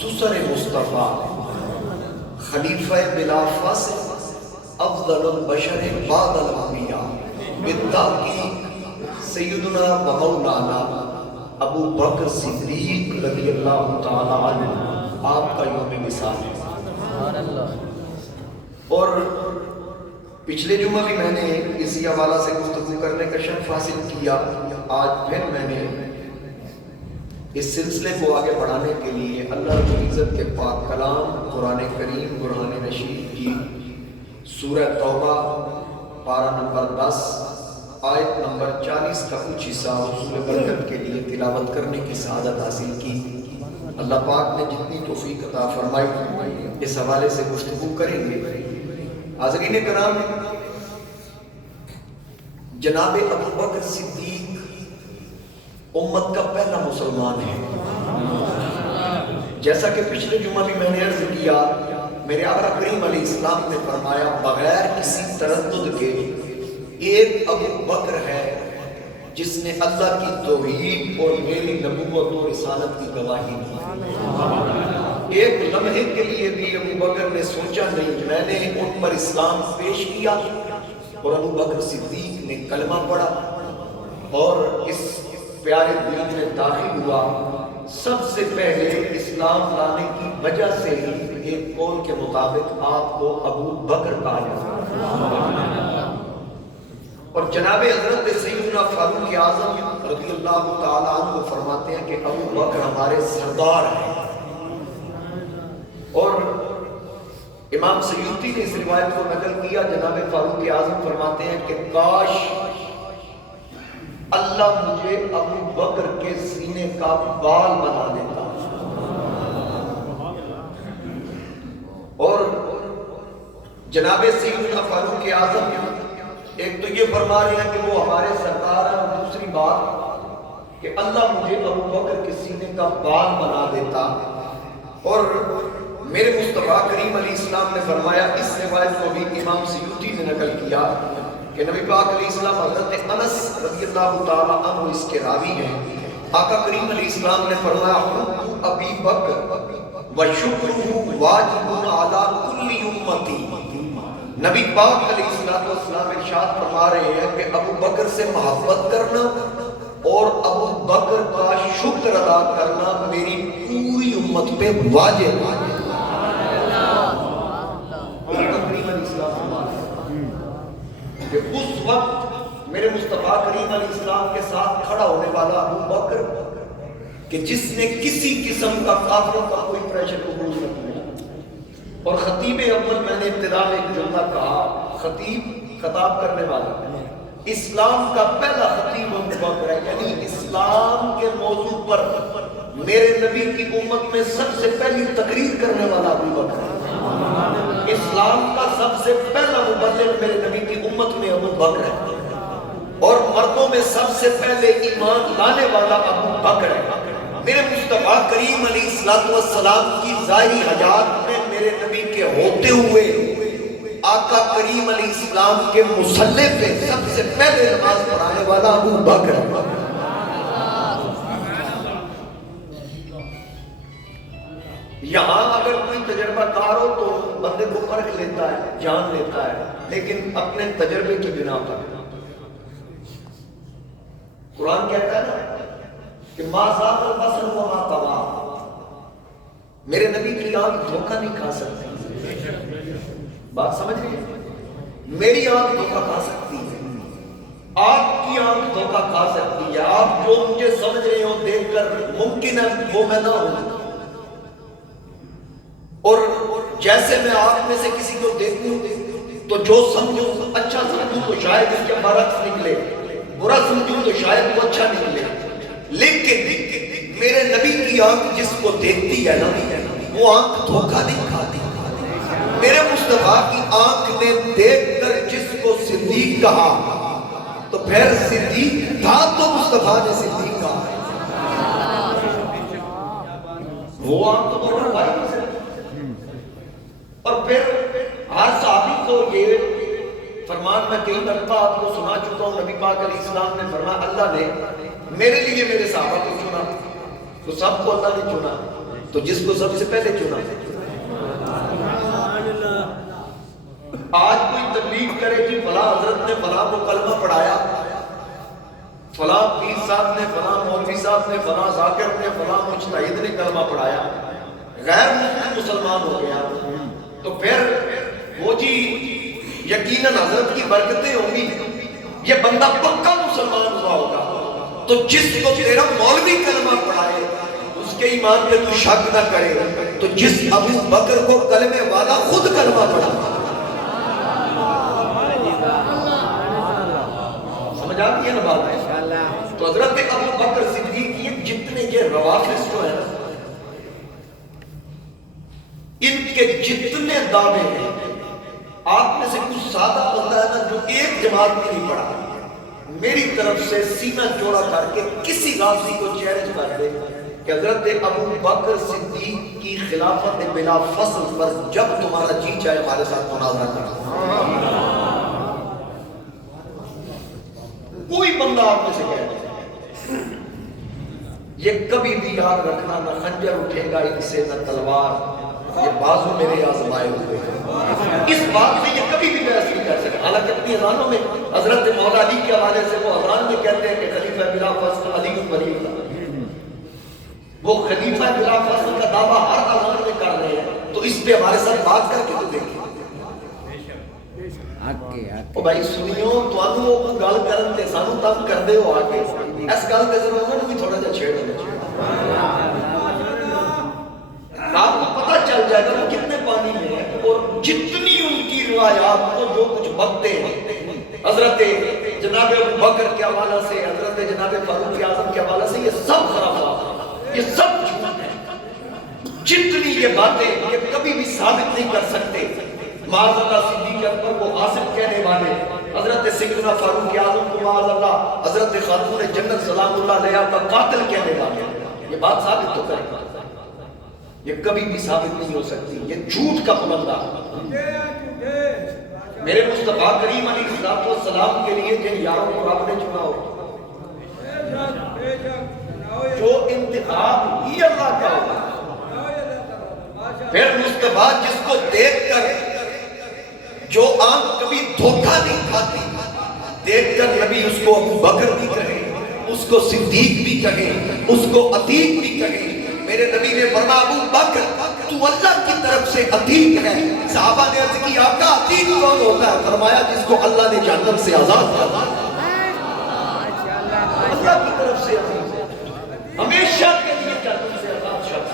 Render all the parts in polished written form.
سسر مصطفیٰ خلیفہ بلا فاصل افضل البشر بعد الانبیاء بالتحقیق سیدنا و مولانا ابو بکر صدیق رضی اللہ تعالی عنہ آپ کا یوم مثال ہے۔ اور پچھلے جمعہ بھی میں نے اسی حوالہ سے گفتگو کرنے کا شرف حاصل کیا۔ آج پھر میں نے اس سلسلے کو آگے بڑھانے کے لیے اللہ رب العزت کے پاک کلام قرآن کریم برہان رشید کی سورہ توبہ پارہ نمبر 10 آیت نمبر 40 کا کچھ حصہ حصول برکت کے لیے تلاوت کرنے کی سعادت حاصل کی۔ اللہ پاک نے جتنی توفیق عطا فرمائی اس حوالے سے گفتگو کریں گے۔ حاضرین کرام، جناب ابو بکر صدیق امت کا پہلا مسلمان ہے۔ جیسا کہ پچھلے جمعہ بھی میں نے عرض کیا، میرے آقا کریم علیہ السلام نے فرمایا بغیر کسی تردد کے ایک ابو بکر ہے جس نے اللہ کی توحید اور میری نبوت اور رسالت کی گواہی دی۔ ایک لمحے کے لیے بھی ابو بکر نے سوچا نہیں، میں نے ان پر اسلام پیش کیا اور ابو بکر صدیق نے کلمہ پڑھا اور اس پیارے دین میں داخل ہوا۔ سب سے پہلے اسلام لانے کی وجہ سے ہی ایک قول کے مطابق آپ کو ابو بکر کہا جاتا ہے۔ اور جناب حضرت سیدنا فاروق اعظم رضی اللہ تعالیٰ عنہ فرماتے ہیں کہ ابو بکر ہمارے سردار ہیں۔ اور امام سیوطی نے اس روایت کو نقل کیا، جناب فاروق اعظم فرماتے ہیں کہ کاش اللہ مجھے ابو بکر کے سینے کا بال بنا دیتا۔ اور جناب سیدنا فاروق اعظم ایک تو یہ فرما رہے ہیں کہ وہ ہمارے سردار ہیں، اور دوسری بات کہ اللہ مجھے ابو بکر کے سینے کا بال بنا دیتا۔ اور میرے مصطفیٰ کریم علیہ السلام نے فرمایا، اس روایت کو بھی امام سیوطی نے نقل کیا کہ نبی پاک علیہ السلام حضرت انس رضی اللہ تعالیٰ عنہ اس کے راوی ہیں، آقا کریم علیہ السلام نے فرمایا حب ابی بکر وشکرہ واجب علی کل امتی۔ نبی پاک علیہ السلام ارشاد فرما رہے ہیں کہ ابو بکر سے محبت کرنا اور ابو بکر کا شکر ادا کرنا میری پوری امت پہ واجب ہے۔ کہ اس وقت میرے مصطفیٰ کریم علیہ السلام کے ساتھ کھڑا ہونے والا ابو بکر کہ جس نے کسی قسم کا کافروں کا کوئی پریشر قبول نہ کیا۔ اور خطیب اول میں نے ابتدا میں ایک جملہ کہا، خطیب خطاب کرنے والا اسلام کا پہلا خطیب ابو بکر ہے، یعنی اسلام کے موضوع پر میرے نبی کی امت میں سب سے پہلی تقریر کرنے والا ابو بکر ہے۔ اسلام کا سب سے پہلا مبلغ میرے نبی کی امت میں ابو بکر ہے، اور مردوں میں سب سے پہلے ایمان لانے والا ابو بکر ہے۔ میرے مصطفیٰ کریم علیہ السلام کی ظاہری حیات میں میرے نبی کے ہوتے ہوئے آقا کریم علیہ السلام کے مصلی پہ سب سے پہلے نماز پڑھانے والا ابو بکر ہے۔ یہاں اگر کوئی تجربہ کار ہو تو بندے کو پرکھ لیتا ہے، جان لیتا ہے، لیکن اپنے تجربے کی بنا پر قرآن کہتا ہے نا کہ ما ذاق البصر وما طغى، میرے نبی کی آنکھ دھوکہ نہیں کھا سکتی۔ بات سمجھ رہی ہے؟ میری آنکھ دھوکہ کھا سکتی ہے، آپ کی آنکھ دھوکہ کھا سکتی ہے۔ آپ جو مجھے سمجھ رہے ہو دیکھ کر ممکن ہے وہ میں نہ ہوں، اور جیسے میں آپ میں سے کسی کو دیکھوں تو جو سمجھوں اچھا سمجھوں تو شاید اس کے برعکس نکلے، برا سمجھوں تو شاید وہ اچھا نکلے۔ لیکن میرے نبی کی آنکھ جس کو دیکھتی ہے نا وہ آنکھ دھوکہ نہیں کھاتی۔ میرے مصطفیٰ کی آنکھ نے دیکھ کر جس کو صدیق کہا تو پھر صدیق تھا تو مصطفیٰ نے صدیق کہا۔ وہ آنکھ تو بڑا بھائی سے، اور پھر ہر صحابی کو یہ فرمان میں کئی مرتبہ آپ کو سنا چکا ہوں، نبی پاک علیہ السلام نے فرمایا اللہ نے میرے لیے میرے صحابہ کو چنا، تو سب کو اللہ نے چنا، تو جس کو سب سے پہلے چنا، آج کوئی تبلیغ کرے کہ فلاں حضرت نے فلاں کو کلمہ پڑھایا، فلاں پیر صاحب نے، فلاں مولوی صاحب نے، فلاں ذاکر نے، فلاں مجتہد نے کلمہ پڑھایا، غیر مسلمان ہو گیا، تو پھر وہ جی یقیناً حضرت کی برکتیں ہوں گی، یہ بندہ پکا مسلمان ہوا ہوگا۔ تو جس کو تیرا مولوی کلمہ پڑھائے اس کے ایمان پہ تو شک نہ کرے، تو جس ابو بکر کو کلمے والا خود کلمہ پڑھا، سمجھ آتی ہے نا بات ہے؟ تو حضرت ابو بکر صدیق یہ جتنے یہ روافض جو ہیں ان کے جتنے دعوے ہیں، آپ میں سے کچھ سادہ بندہ ہے نا جو ایک جماعت میں نہیں پڑھا، میری طرف سے سینہ چوڑا کر کے کسی غازی کو چیلنج کر دے کہ حضرت ابو بکر صدیق کی خلافت بلا فصل پر جب تمہارا جی چاہے ہمارے ساتھ مناظرہ کرو، کوئی بندہ آپ میں سے کہہ دے۔ یہ کبھی بھی یاد رکھنا، نہ خنجر اٹھے گا ان سے نہ تلوار، یہ بازو میرے آزمائے ہوئے ہیں، اس بات سے یہ کبھی بھی بحث نہیں کر سکے۔ حالانکہ اپنی اذانوں میں حضرت مولا علی کے حوالے سے وہ اذان میں کہتے ہیں کہ خلیفہ بلا فصل علی ولی اللہ، وہ خلیفہ بلا فصل کا دعویٰ ہر اذان میں کر رہے ہیں، تو اس پہ ہمارے ساتھ بات کر کے تو دیکھیں۔ او بھائی سنیو، تو آنو وہ گل کرن تے سانو تب کر دے ہو آگے، اس گل تے ضرور انہوں بھی تھوڑا جا چھیڑ ہونا چاہیے، آپ کو پتہ چل جائے گا وہ کتنے پانی میں ہے، اور جتنی ان کی روایات کو جو کچھ بکتے ہیں حضرت جناب ابو بکر کے حوالہ سے، حضرت جناب فاروق اعظم کے حوالہ سے، یہ سب خرافات، یہ سب جھوٹ ہے، جتنی یہ باتیں یہ کبھی بھی ثابت نہیں کر سکتے۔ معاذ اللہ صدیق اکبر کو غاصب کہنے والے، حضرت سیدنا فاروق اعظم کو معاذ اللہ حضرت خاتون جنت سلام اللہ علیہا کا قاتل کہنے والے، یہ بات ثابت تو کرے گا، یہ کبھی بھی ثابت نہیں ہو سکتی، یہ جھوٹ کا پابندہ۔ میرے مصطفیٰ کریم علیہ السلام کے لیے جن یاروں کو آپ نے چنا ہو، جو انتخاب ہی اللہ کا ہوگا، پھر مصطفیٰ جس کو دیکھ کر جو آنکھ کبھی دھوکہ نہیں کھاتی، دیکھ کر نبی اس کو ابو بکر بھی کہے، اس کو صدیق بھی کہے، اس کو عتیق بھی کہے۔ میرے نبی نے فرمایا ابو بکر تو اللہ کی طرف سے عتیق ہے۔ صحابہ نے عرض کی آقا عتیق کون ہوتا ہے؟ فرمایا جس کو اللہ نے جہنم سے آزاد کیا، اللہ کی طرف سے عتیق، ہمیشہ کے لیے جہنم سے آزاد شخص۔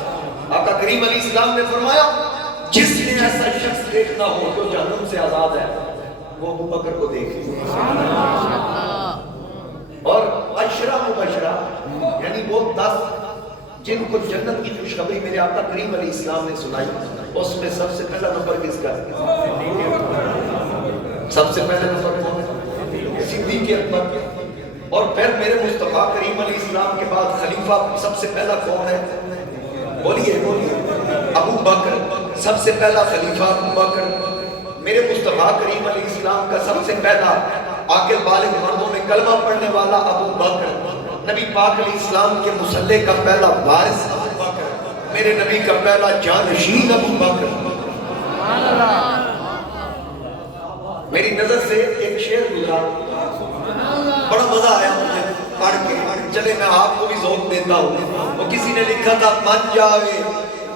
آقا کریم علیہ السلام نے فرمایا جس نے ایسا شخص دیکھنا ہو جو جہنم سے آزاد ہے وہ ابو بکر کو دیکھے۔ اور عشرہ مبشرہ یعنی وہ 10 جن کو جنت کی خوشخبری میرے آقا کریم علیہ السلام نے سنائی، اس میں سب سے پہلا نمبر کس کا؟ سب سے پہلا نمبر کون ہے؟ صدیق اکبر۔ اور پھر میرے مصطفیٰ کریم علیہ السلام کے بعد خلیفہ سب سے پہلا کون ہے؟ بولیے ابو بکر، سب سے پہلا خلیفہ ابو بکر۔ میرے مصطفیٰ کریم علیہ السلام کا سب سے پہلا عاقل بالغ مردوں میں کلمہ پڑھنے والا ابو بکر، نبی پاک علیہ السلام کے مصلی کا پہلا وارث ابو بکر، میرے نبی کا پہلا جانشین ابو بکر۔ میری نظر سے ایک شعر گزرا، بڑا مزہ آیا مجھے پڑھ کے، چلے میں آپ کو بھی ذوق دیتا ہوں۔ وہ کسی نے لکھا تھا من جاوے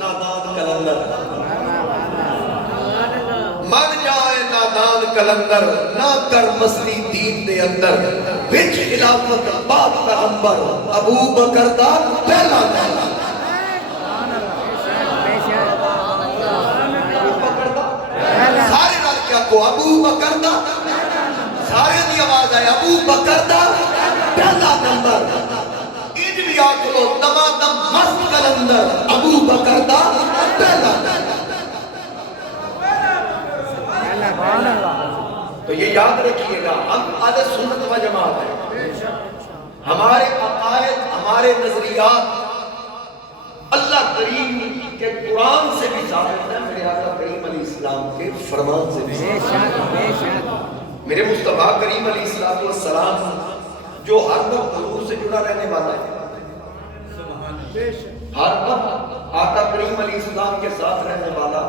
نادان کلندر، من جائے نادان کلندر، نہ کر مستی دین دے اندر، بچ خلافت بعد پیغمبر، ابو بکر دا پہلا پہلا۔ سارے رل کیا کو ابو بکر دا، سارے دی آواز آئے ابو بکر دا پہلا نمبر۔ اج بھی آکلو دمادم مست کلندر، ابو بکر دا پہلا نمبر۔ تو یہ یاد رکھیے گا، ہم اہل سنت و جماعت ہیں، ہمارے عقائد، ہمارے نظریات اللہ کریم کے قرآن سے بھی ثابت ہے، میرے آقا کریم علیہ السلام کے فرمان سے بھی۔ میرے مصطفیٰ کریم علیہ السلام جو ہر وقت حضور سے جڑا رہنے والا ہے، ہر وقت آقا کریم علیہ السلام کے ساتھ رہنے والا.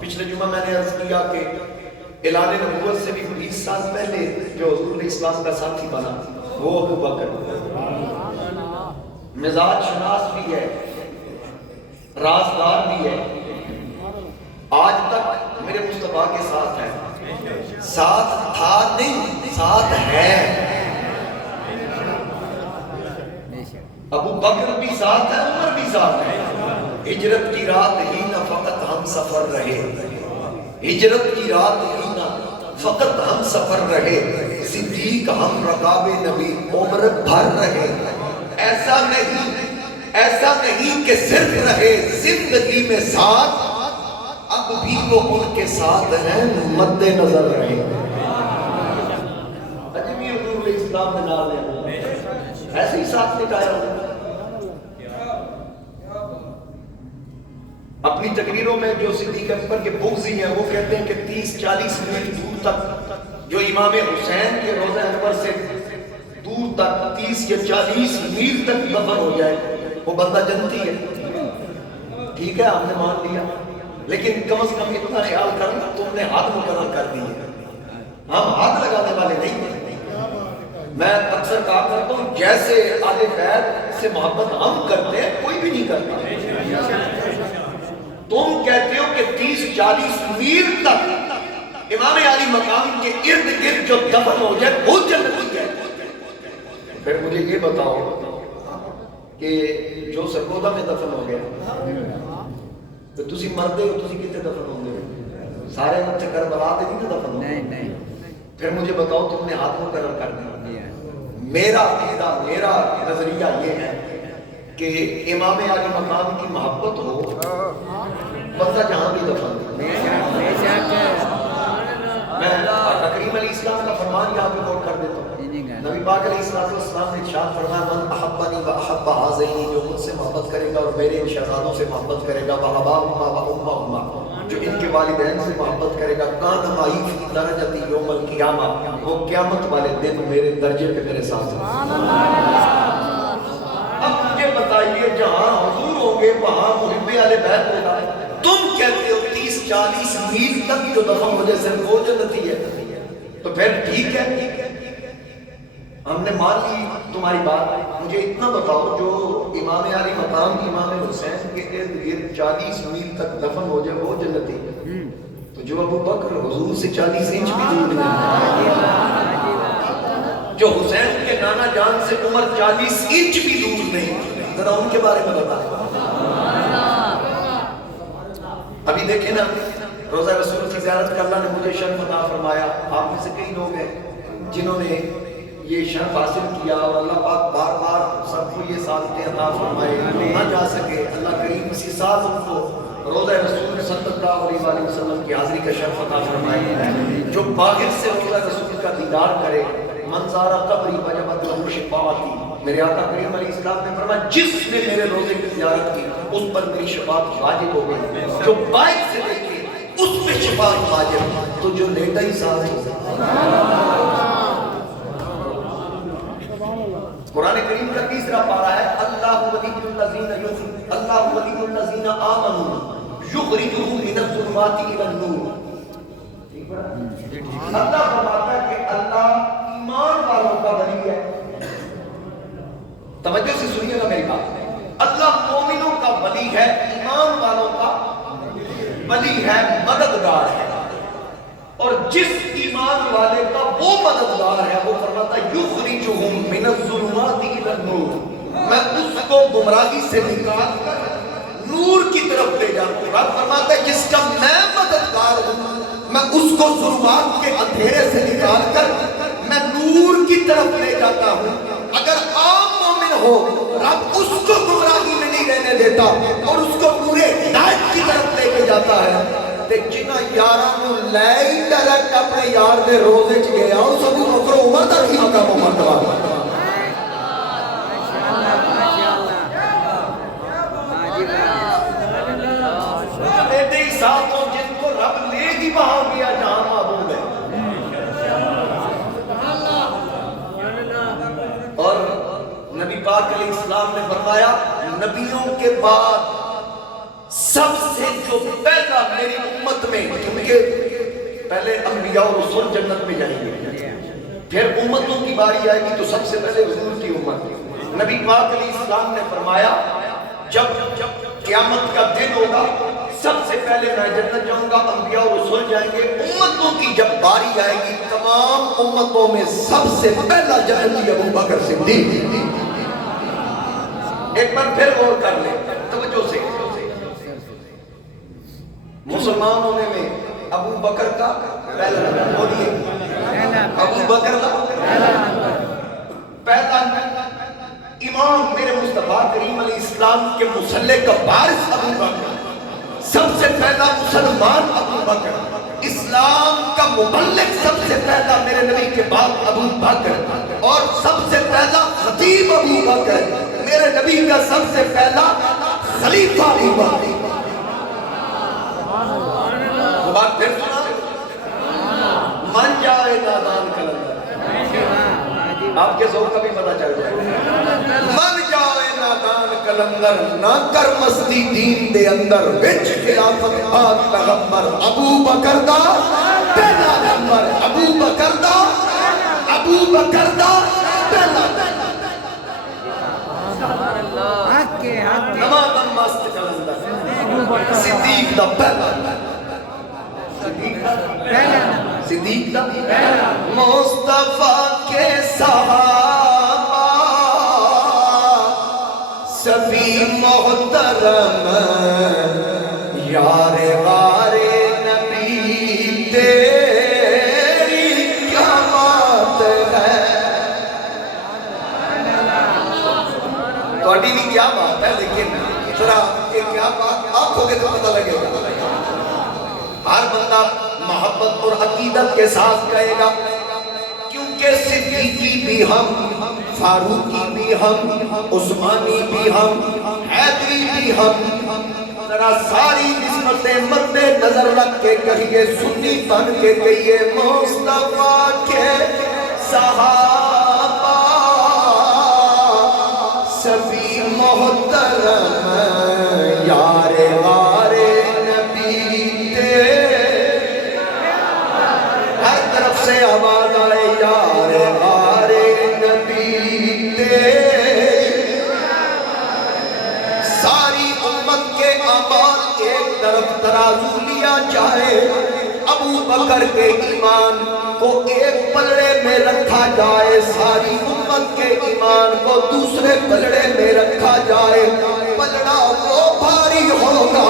پچھلے جمعہ میں نے عرض کیا کہ اعلان نبوت سے بھی 20 سال پہلے جو حضور علیہ السلام کا ساتھی بنا وہ ابو بکر. مزاج شناس بھی ہے, رازدار بھی ہے, آج تک میرے مصطفیٰ کے ساتھ ہے. ساتھ تھا نہیں, ساتھ ہے. ابو بکر بھی ساتھ ہے, عمر بھی ساتھ ہے. ہجرت کی رات ہی نہ فقط ہم سفر رہے, ہجرت کی رات ہی نہ فقط ہم سفر رہے, صدیق ہم رقاب نبی عمر بھر رہے. ایسا نہیں کہ صرف رہے زندگی میں ساتھ, اب بھی وہ ان کے ساتھ ہیں مد نظر رہے. اجمی حضور علیہ السلام میں نام ہے, ایسے ہی ساتھ نکایا. اپنی تقریروں میں جو صدیق اکبر کے بغضی ہیں وہ کہتے ہیں کہ 30-40 میل دور تک جو امام حسین کے روضہ انور سے دور تک 30 یا 40 میل تک دفن ہو جائے وہ بندہ جنتی ہے. ٹھیک ہے, ہم نے مان لیا, لیکن کم از کم اتنا خیال کرنا تم نے حد مقرر کر دی ہے. ہم حد لگانے والے نہیں ہیں. میں اکثر کہا کرتا ہوں جیسے آل بیت سے محبت ہم کرتے ہیں کوئی بھی نہیں کرتا. تم کہتے ہو کہ 30-40 میل تک امام علی مقام کے ارد گرد جو دفن ہو جائے وہ جنتی ہے. پھر مجھے یہ بتاؤ کہ جو سرگودا میں دفن ہو گیا تو تسی مردے ہو, تسی کتنے دفن ہوں گے؟ سارے مجھے کربلا دے نہیں دفن ہوں گے. پھر مجھے بتاؤ تم نے ہاتھ مقرر کر دیا. میرا نظریہ یہ ہے کہ امام علی مقام کی محبت ہو بندہ جہاں بھی دفن ہو. میں کریم علیہ السلام کا فرمان یہاں پہ کوٹ کر دیتا ہوں. نبی پاک علیہ السلام نے ارشاد فرمایا من احبنی و احب ھذین, جو مجھ سے محبت کرے گا اور میرے شہزادوں سے محبت کرے گا, واباہما و امہما, جو ان کے والدین سے محبت کرے گا, کان معی فی درجتی یوم القیامہ, وہ قیامت والے دن میرے درجے پہ میرے ساتھ ہیں. اب مجھے بتائیے جہاں حضور ہوں گے وہاں محب اہل بیت ہوگا. تم کہتے ہو 30-40 میل تک جو دفن ہو جائے صرف وہ جنتی ہے. تو پھر ٹھیک ہے, ہم نے مان لی تمہاری بات. مجھے اتنا بتاؤ جو امام علی مقام امام حسین کے ارد گرد 40 میل تک دفن ہو جائے وہ جنتی ہے. تو جو ابو بکر حضور سے 40 انچ بھی دور نہیں, جو حسین کے نانا جان سے عمر 40 انچ بھی دور نہیں, ذرا ان کے بارے میں بتائیں. ابھی دیکھیں نا روزہ رسول کی زیارت کا اللہ نے مجھے شرف عطا فرمایا. آپ میں سے کئی لوگ ہیں جنہوں نے یہ شرف حاصل کیا اور اللہ پاک بار بار سب کو یہ سعادتیں عطا فرمائے. نہ جا سکے اللہ کریم اسی سال ان کو روضہ رسول صلی اللہ علیہ وسلم کی حاضری کا شرف عطا فرمائے. جو باہر سے روضہ رسول کا دیدار کرے, منظارہ قبری وجبت لہو شفاعتی, میرے آقا کریم علیہ السلام نے فرمایا جس نے میرے روزے کی زیارت کی اس پر میری شفاعت واجب ہو گئی. جو بائک سے دیکھے اس پہ شفاعت واجب, تو جو لیٹا ہی ساتھ ہو. قرآن کریم کا تیسرا پارہ ہے اللہ ولی الذین آمنوا یخرجہم من الظلمات الی النور. اللہ فرماتا ہے کہ اللہ ایمان والوں کا ولی ہے. توجہ سے سنیے گا میری بات. اللہ مومنوں کا ولی ہے, ایمان والوں کا ولی ہے, مددگار ہے. اور جس ایمان والے کا وہ مددگار ہے وہ فرماتا ہے یخرجہم من الظلمات الی النور, میں اس کو گمراہی سے نکال کر نور کی طرف لے جاتا ہوں. رب فرماتا ہے جس کا میں مددگار ہوں میں اس کو ظلمات کے اندھیرے سے نکال کر میں نور کی طرف لے جاتا ہوں. اگر عام مومن ہو رب اس کو گمراہی میں نہیں رہنے دیتا اور اس کو پورے ہدایت کی طرف لے کے جاتا ہے. جنہ یارانو لے ڈائریکٹ اپنے یار دے روزے چ گیا اس ابو بکر عمر دا کی مقام و مرتبہ. ایسے ہی ساتھوں جن کو رب لے ہی وہاں گیا جہاں معبود ہے. اور نبی پاک علیہ السلام نے فرمایا نبیوں کے بعد سب سے جو پہلا میری امت میں، کیونکہ پہلے انبیاء اور رسول جنت میں جائیں گے، پھر امتوں کی باری آئے گی، تو سب سے پہلے حضور کی امت۔ نبی پاک علیہ السلام نے فرمایا جب قیامت کا دن ہوگا سب سے پہلے میں جنت جاؤں گا، انبیاء اور رسول جائیں گے، امتوں کی جب باری آئے گی تمام امتوں میں سب سے پہلا جنتی ابو بکر صدیق۔ ایک بار پھر غور کر لیں توجہ سے، مسلمان ہونے میں ابو بکر کا پہلا نمبر، بولیے ابو بکر کا پہلا امام میرے مصطفیٰ کریم علیہ السلام کے مسلح کا وارث ابو بکر، سب سے پہلا مسلمان ابو بکر، اسلام کا مبلغ سب سے پہلا میرے نبی کے بعد ابو بکر، اور سب سے پہلا خطیب ابو بکر، میرے نبی کا سب سے پہلا خلیفہ ابو بکر۔ وہ بات پھر سنا، من جائے نادان کلندر، آپ کے ذوق کا بھی پتہ چل جائے، من جائے نادان کلندر، نہ کر مستی دین دے اندر، وچ خلافت پاک پیغمبر، ابو بکر دا پہلا نمبر، ابو بکر دا پہلا نمادن مست کلندر، صدیق دا پہلا، صدیق دا مصطفیٰ کے صحابہ سبھی محترم، یار غار نبی تیری کیا بات ہے، توڑی بھی کیا بات ہے، لیکن ذرا یہ کیا بات آپ کو تو پتہ لگے گا۔ ہر بندہ محبت اور عقیدت کے ساتھ کہے گا، کیونکہ صدیقی بھی ہم، فاروقی بھی ہم، عثمانی بھی ہم، حیدری بھی ہم، ذرا ساری نسبتیں مد نظر رکھ کے کہیے، سنی بن کے کہیے، مصطفیٰ کے صحابہ سبھی محترم، یار غار نبی تیرے، ہر طرف سے آواز آئے، یار غار نبی تیرے، ساری امت کے اعمال ایک طرف ترازو لیا جائے، ابو بکر کے ایمان کو ایک پلڑے میں رکھا جائے، ساری امت کے ایمان کو دوسرے پلڑے میں رکھا جائے، پلڑا وہ بھاری ہوگا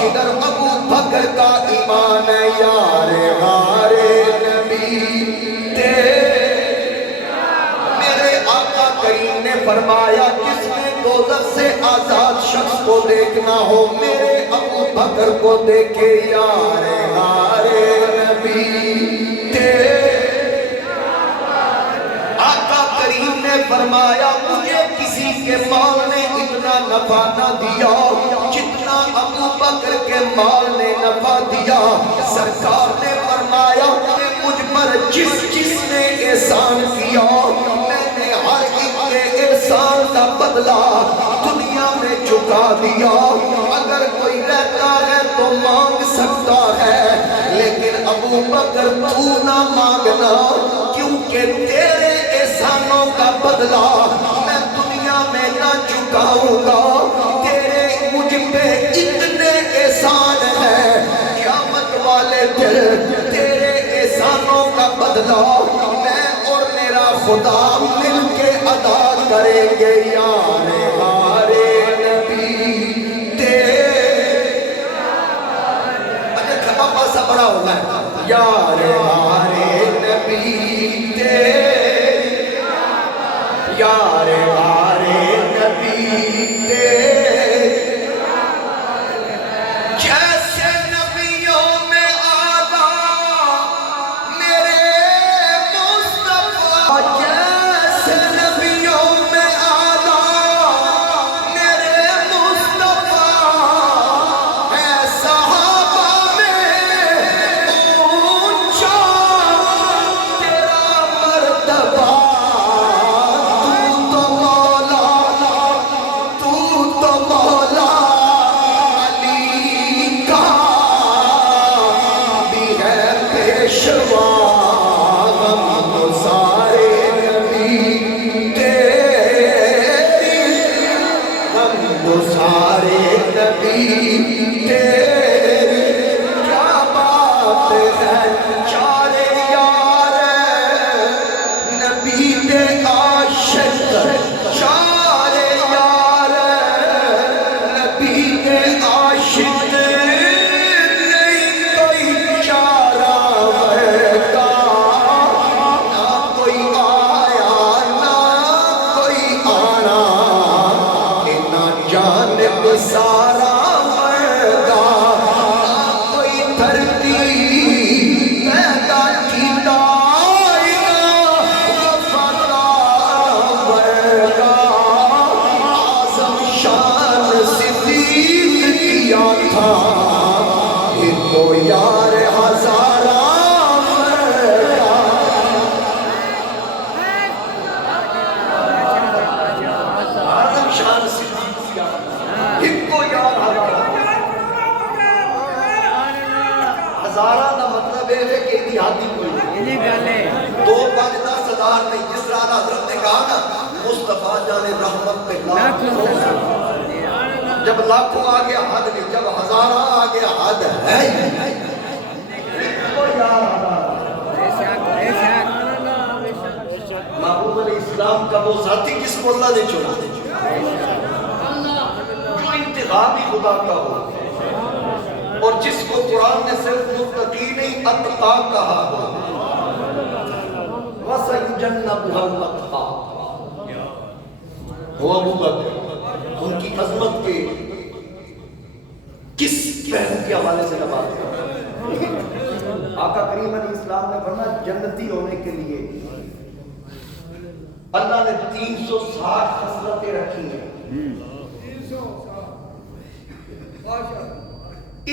جدھر ابو بکر کا ایمان ہے، یار غار نبی تیرے، میرے آقا کریم نے فرمایا جس نے دوزخ سے آزاد شخص کو دیکھنا ہو میرے ابو بکر کو دیکھے، یار غار نبی تیرے۔ آقا کریم نے فرمایا مجھے کسی کے مال نے اتنا نفع نہ دیا جتنا ابو بکر کے مال نے نفع دیا، سرکار نے فرمایا کہ مجھ پر جس نے احسان کیا میں نے ہر ایک کے احسان کا بدلہ دنیا میں چکا دیا، اگر کوئی رہتا ہے تو مانگ سکتا ہے، لیکن ابو بکر تو نہ مانگنا، کیونکہ تیرے احسانوں کا بدلہ میں دنیا میں نہ چکاؤں گا، تیرے مجھ پہ اتنے احسان ہیں، قیامت والے دن تیرے احسانوں کا بدلہ میں اور میرا خدا مل کے ادا کریں گے، یار غار نبی تیرے، اچھا کھپا پاسا بڑا ہوگا ہے، یار غار نبی تیرے، یار غار نبی تیرے، جیسے نبیوں میں آدھا میرے مصطفیٰ، جیسے نبیوں میں آدھا میرے مصطفیٰ، ہے صحابہ میں اونچا ہاں ایک تو یار ہزارہ آزم شان صدیق ایک تو یار ہزارہ دا مطلب ہے کہ اتحادی کوئی دو پاکتا صدار نہیں، جس طرح حضرت نے کہا نا مصطفیٰ جان رحمت پہ لاکھوں، جب لاکھوں آگیا حد نہیں، جب ہزارہ آگیا حد ہے محبوب علیہ السلام کا وہ ذاتی جس کو اللہ نے چنا، جو انتخابی خدا کا ہو، اور جس کو قرآن نے صرف متقین اتقا کہا ہو، وَسَيُجَنَّبُهَا الْأَتْقَى، وہ ابو بکر ان کی عظمت کے کس پہلو کے حوالے سے بات ہے؟ آقا کریم علیہ السلام نے فرمایا جنتی ہونے کے لیے اللہ نے 360 خصلتیں رکھی ہیں،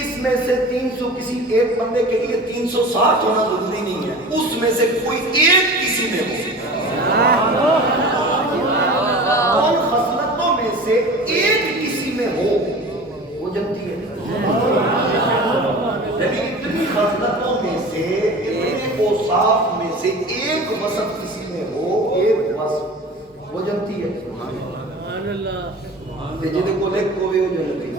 اس میں سے 300 کسی ایک بندے کے لیے 360 ہونا ضروری نہیں ہے، اس میں سے کوئی ایک کسی میں ہو، ان خصلتوں میں سے ایک کسی میں ہو وہ جنتی ہے۔ یعنی اتنی خصلتوں میں سے، اتنے اوصاف میں سے ایک وصف کسی میں ہو، ایک وصف وہ جنتی ہے۔ جنہیں کو لکھ کوئی ہو جنتی ہے۔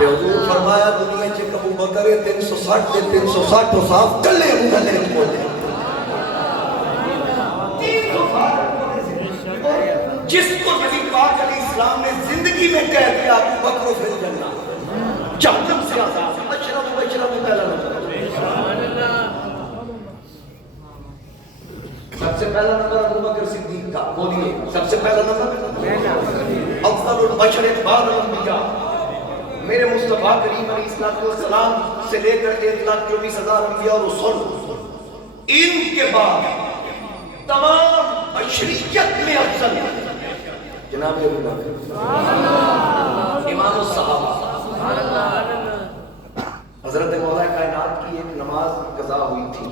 حضور فرمایا دنیا چے کبو بکرے 360 دے 360 اوصاف کلے ہوں گلے کو دے، 360 جس کو نبی پاک علیہ السلام نے زندگی میں کہہ دیا ابو بکر فی الجنہ، جہنم سے آزاد، اشرف پہلا نمبر، سب سے پہلا نمبر ابو بکر صدیق کا، بولیے سب سے پہلا نمبر افضل البشر بعد الانبیاء، میرے مصطفیٰ کریم علیہ السلام سے لے کر 1,24,000 انبیاء اور رسول، ان کے بعد تمام بشریت میں افضل جناب ابو بکر امام الصحابہ۔ حضرت مولا کائنات کی ایک نماز قضا ہوئی تھی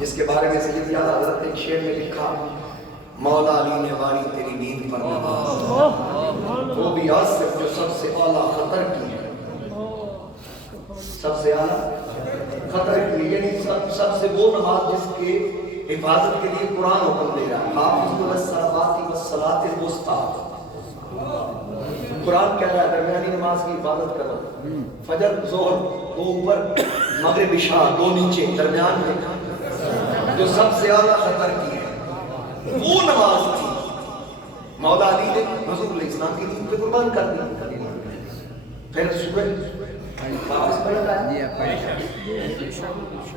جس کے بارے میں سید اعلیٰ حضرت نے ایک شعر میں لکھا، مولا علی نے واری تیری نیند پر نماز، وہ بھی آصف جو سب سے اعلیٰ خطر کی ہے، سب سے اعلیٰ خطر کی، یعنی سب سے وہ نماز جس کے حفاظت کے لیے قرآن حکم دے رہا ہے، حافظوا علی الصلوات والصلاۃ الوسطیٰ، قرآن کہہ رہا ہے درمیانی نماز کی حفاظت کرو، فجر ظہر دو اوپر مغرب عشاء دو نیچے درمیان میں، جو سب سے اعلیٰ خطر کی ہے وہ نماز تھی۔ مولا علی نے حضور علیہ السلام کی دین پہ قربان کر دی، پھر سورج واپس پڑھ رہا ہے،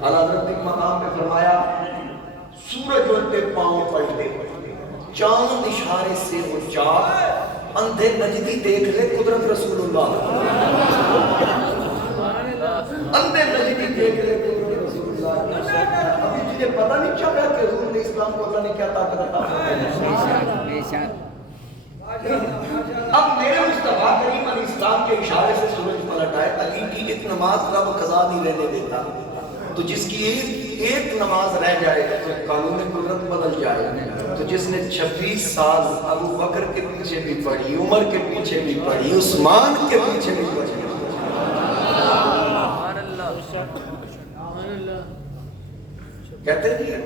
اعلیٰ حضرت ایک مقام پہ فرمایا سورج اٹھتے پاؤں پلٹے، چاند اشارے سے وہ چاک، اندھے نجدی دیکھ لے قدرت رسول اللہ، اندھے نجدی دیکھ لے قدرت رسول اللہ۔ ابھی تجھے پتہ نہیں چل رہا کہ حضور علیہ السلام کو اللہ نے کیا طاقت عطا فرمائی؟ اب میرے مصطفیٰ کریم علیہ السلام کے اشارے سے سورج پلٹ آئے، علی کی ایک نماز رب قضا نہیں رہنے دیتا، تو جس کی ایک نماز رہ جائے تو قانون قدرت بدل جائے، تو جس نے 26 سال ابو بکر کے پیچھے بھی پڑھی، عمر کے پیچھے بھی پڑھی، عثمان کے پیچھے بھی پڑھی، کہتے ہیں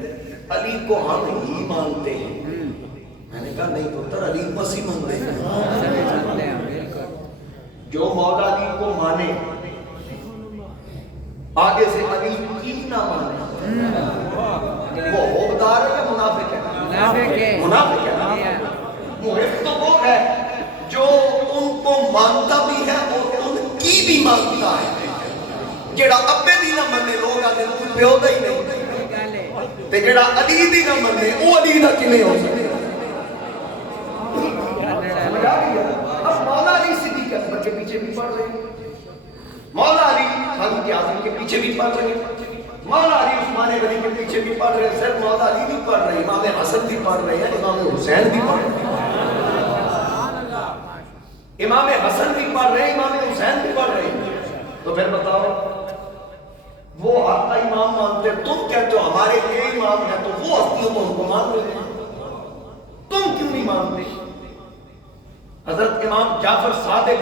علی کو ہم ہی مانتے ہیں، میں نے کہا نہیں پتر علی مسیح مانتے ہیں، جو مولا علی کو مانے آگے سے علی کی نہ مانے وہ عہدار ہے یا منافق ہے؟ منافق ہے۔ محب تو وہ ہے جو ان کو مانتا بھی ہے اور ان کی بھی مانتا ہے، جیڑا ابے دی نہ منے لوگ آدھے کوئی پیو دا ہی نہیں، تے جیڑا علی دی نہ منے وہ علی دا کیویں ہو سکتا؟ اب مولا علی صدیق اکبر کے پیچھے بھی پڑھ رہے ہیں، مولا علی فاروق اعظم کے پیچھے بھی پڑھ رہے ہیں، مولا علی عثمان غنی کے پیچھے بھی پڑھ رہے ہیں، صرف مولا علی بھی پڑھ رہے ہیں، امام حسن بھی پڑھ رہے ہیں، امام حسین بھی پڑھ رہے ہیں، امام حسن بھی پڑھ رہے ہیں، امام حسین بھی تو پھر بتاؤ وہ آپ کا امام مانتے، تم کہتے ہو ہمارے یہ امام ہے، تو وہ ہستیوں کو ہم کو مان لیتے ہیں، تم کیوں نہیں مانتے؟ حضرت امام جعفر صادق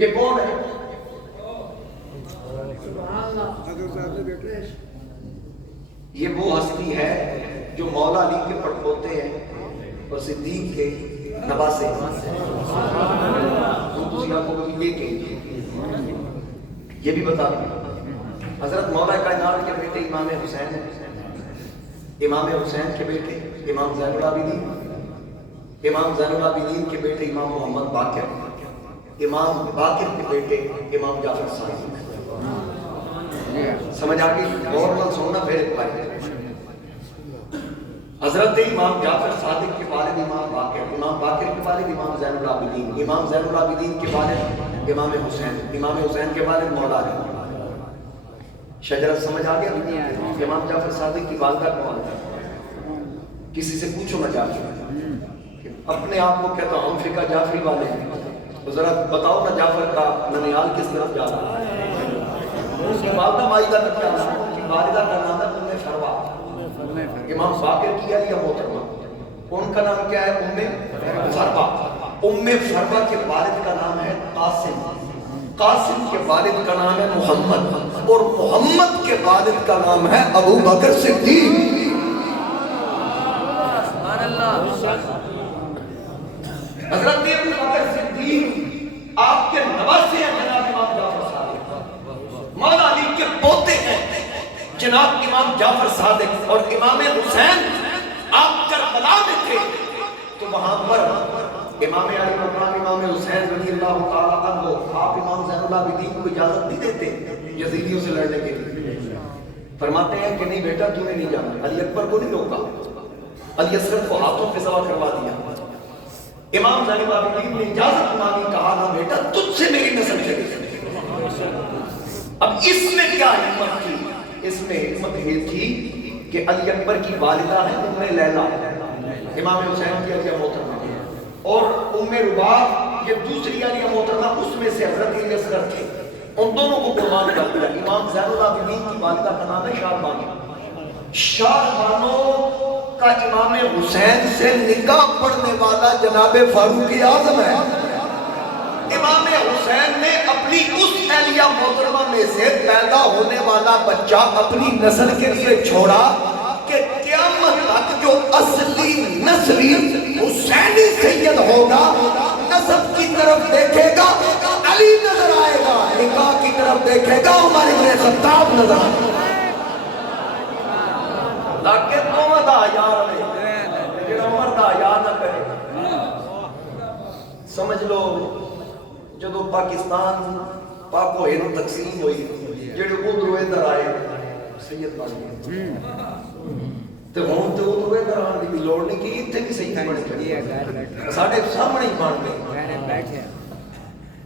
یہ کون ہے؟ یہ وہ ہستی ہے جو مولا علی کے پڑپوتے ہیں اور صدیق کے نواسے یہ بھی بتا دیں حضرت مولا کائنات کے بیٹے امام حسین ہیں، امام حسین کے بیٹے امام زین العابدین، امام زین العابدین کے بیٹے امام محمد باقر، امام باقر کے بیٹے امام جعفر صادق۔ سمجھ آ گئی؟ غور نال سننا پھر ایک بار۔ حضرت امام جعفر صادق کے والد امام باقر، امام باقر کے والد امام زین العابدین، امام زین العابدین کے والد امام حسین، امام حسین کے والد مولا علی۔ شجرت سمجھ آ گیا؟ امام جعفر صادق کی والدہ کون ہے؟ کسی سے پوچھو نہ جا کے، اپنے آپ کو کہتا ہوں فقہ جعفری والے ہیں، تو ذرا بتاؤ نا جعفر کا ننیال کس طرف جا رہا ہے؟ اس کی والدہ ماجدہ کا کیا نام ہے؟ اس کی والدہ کا نام ہے ام فروا۔ امام باقر کی علیہ محترمہ، ان کا نام کیا ہے؟ ام فروا۔ ام فروا کے والد کا نام ہے قاسم، قاسم کے والد کا نام ہے محمد، اور محمد کے والد کا نام ہے ابو بکر صدیق۔ حضرت ابو بکر صدیق آپ کے نواسے ہیں جناب امام جعفر صادق، مولا علی کے پوتے ہیں جناب امام جعفر صادق، اور امام حسین آپ کربلا میں تھے تو وہاں پر امام علی مقام امام حسین رضی اللہ تعالیٰ عنہ آپ امام زین العابدین کو اجازت نہیں دیتے یزیدیوں سے لڑنے کے لیے، فرماتے ہیں کہ نہیں بیٹا تو نے نہیں جانا۔ علی اکبر کو نہیں روکا، علی اصغر کو ہاتھوں پہ ذبح کروا دیا۔ امام زین العابدین نے اجازت مانگی، کہا نہ بیٹا تجھ سے میری نسل چلی۔ اب اس میں کیا حکمت تھی؟ اس میں حکمت یہ تھی کہ علی اکبر کی والدہ ہے ام لیلہ، امام حسین کی علیہ محترمہ، اور ام رباح یہ دوسری علیہ محترمہ، اس میں سے حضرت علی اصغر تھے، ان دونوں کو قربان کر دیا۔ امام زین العابدین کی والدہ کا نام ہے شاہ بانو، شاہ بانو کا امام حسین سے نکاح پڑھنے والا جناب فاروق اعظم ہے۔ امام حسین نے اپنی اس اہلیہ محترمہ میں سے پیدا ہونے والا بچہ اپنی نسل کے لیے چھوڑا کہ قیامت تک جو اصلی نسلی حسینی سید ہوگا نسب کی طرف دیکھے گا علی نظر آئے گا، نکاح کی طرف دیکھے گا عمر بن خطاب نظر آئے گا۔ لیکن عمر دا یار نہیں، لیکن عمر دا یار نہ کرے۔ سمجھ لو جدو پاکستان پاک و ہندو تقسیم ہوئی، جڑے ادھر ادھر آئے سید بن گئے، تے ہن تے ادھر ادھر آن دی لوڑ نہیں کہ اتنے بھی سید بن گئے، ساڈے سامنے ہی بن گئے۔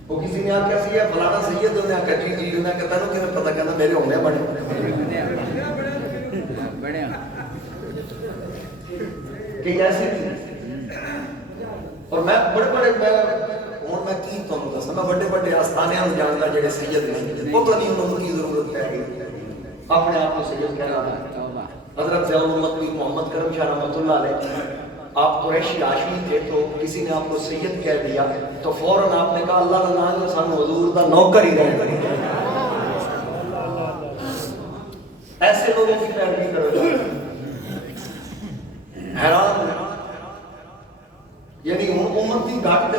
وہ کسی نے آخیا سی فلانا سید، انہیں آخیا جی جی، انہیں آخیا تینوں کیوں پتہ، کہنا میرے ہونے بنے کہ ایسے تھی۔ اور میں بڑے بڑے میں کی تمہیں دسا، میں بڑے بڑے آستانے جانتا جڑے سید نہیں، وہ تو نہیں انہوں کی ضرورت ہے اپنے آپ کو سید کہہ رہا ہے۔ حضرت ضیاء الامت محمد کرم شاہ رحمۃ اللہ علیہ، آپ قریشی ہاشمی تھے، تو کسی نے آپ کو سید کہہ دیا تو فوراً آپ نے کہا اللہ کا نام سانو حضور دا نوکر ہی رہے۔ ایسے لوگوں کی پیروی کرو، حیران ہے۔ یعنی امت کی گھٹ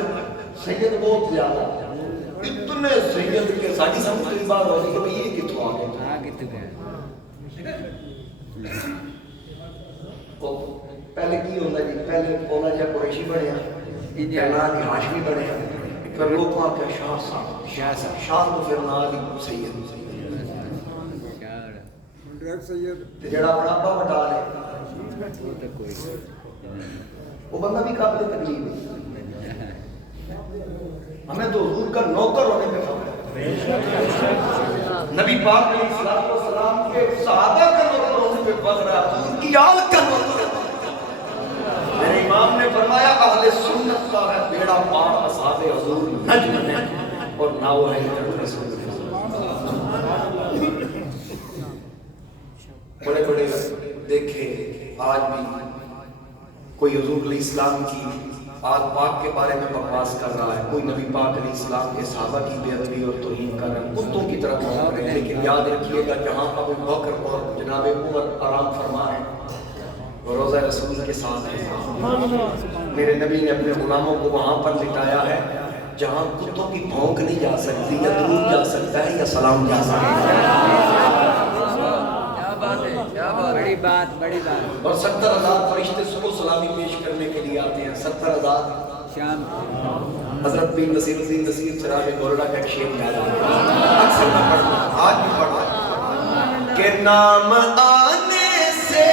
سید بہت زیادہ، اتنے سید کے ساڑی سمجھ کی بات ہو رہی کہ یہ کتوں آ گئے۔ پہلے کی ہوتا جی، پہلے اولا جا قریشی بنیا، نال ہی ہاشمی بنیا، پھر لوگوں آ کے شاہ صاحب، شاہ تو پھر نال ہی سید، جڑا بڑھاپا بٹا لے وہ بندہ بھی قابل تکلیف ہے۔ ہمیں تو حضور کا نوکر ہونے پہ فخر ہے، نبی پاک علیہ الصلوۃ والسلام کے صحابہ کا نوکر ہونے پہ فخر ہے، حضور کی آل کا نوکر ہے۔ میرے امام نے فرمایا اہل سنت کا ہے بیڑا پار اصحاب حضور نجم ہے، اور نہ وہ ہے رسول بڑے بڑے دیکھے آج بھی کوئی حضور علیہ السلام کی آل پاک کے بارے میں بکواس کر رہا ہے، کوئی نبی پاک علیہ السلام کے صحابہ کی بے ادبی اور توہین کر رہا ہے، کتوں کی طرح بھونک رہے ہیں۔ لیکن یاد رکھیے گا جہاں ابو بکر اور جناب عمر آرام فرما ہے وہ روضہ رسول کے ساتھ ہے۔ میرے نبی نے اپنے غلاموں کو وہاں پر لٹایا ہے جہاں کتوں کی بھونک نہیں جا سکتی، یا درود جا سکتا ہے یا سلام جا سکتا ہے۔ بڑی بات اور 70,000 فرشتے صبح سلامی پیش کرنے کے لیے آتے ہیں، 70,000 شام حضرت بن نصیر الدین نصیر چراغ گولڈا کا ایک شعر یاد آتا ہے، اکثر میں پڑھتا ہوں، آج بھی پڑھتا ہوں کہ نام آنے سے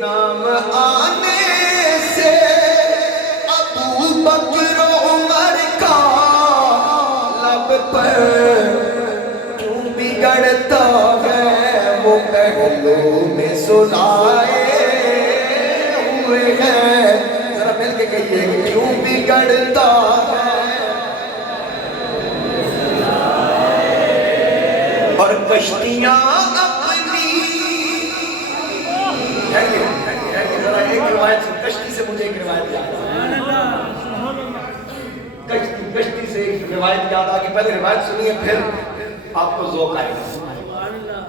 نام آنے سے ابو بکر عمر کا لب پر کیوں بگڑتا ہے وہ پہلو میں سنائے ہوئے ہیں، ذرا مل کے کہیے کہ کیوں بگڑتا ہے، اور کشتیاں ذرا ایک روایت سے کشتی سے مجھے ایک روایت یاد کشتی سے ایک روایت یاد آگی، پہلے روایت سنیے پھر آپ کو ذوق آئے گا۔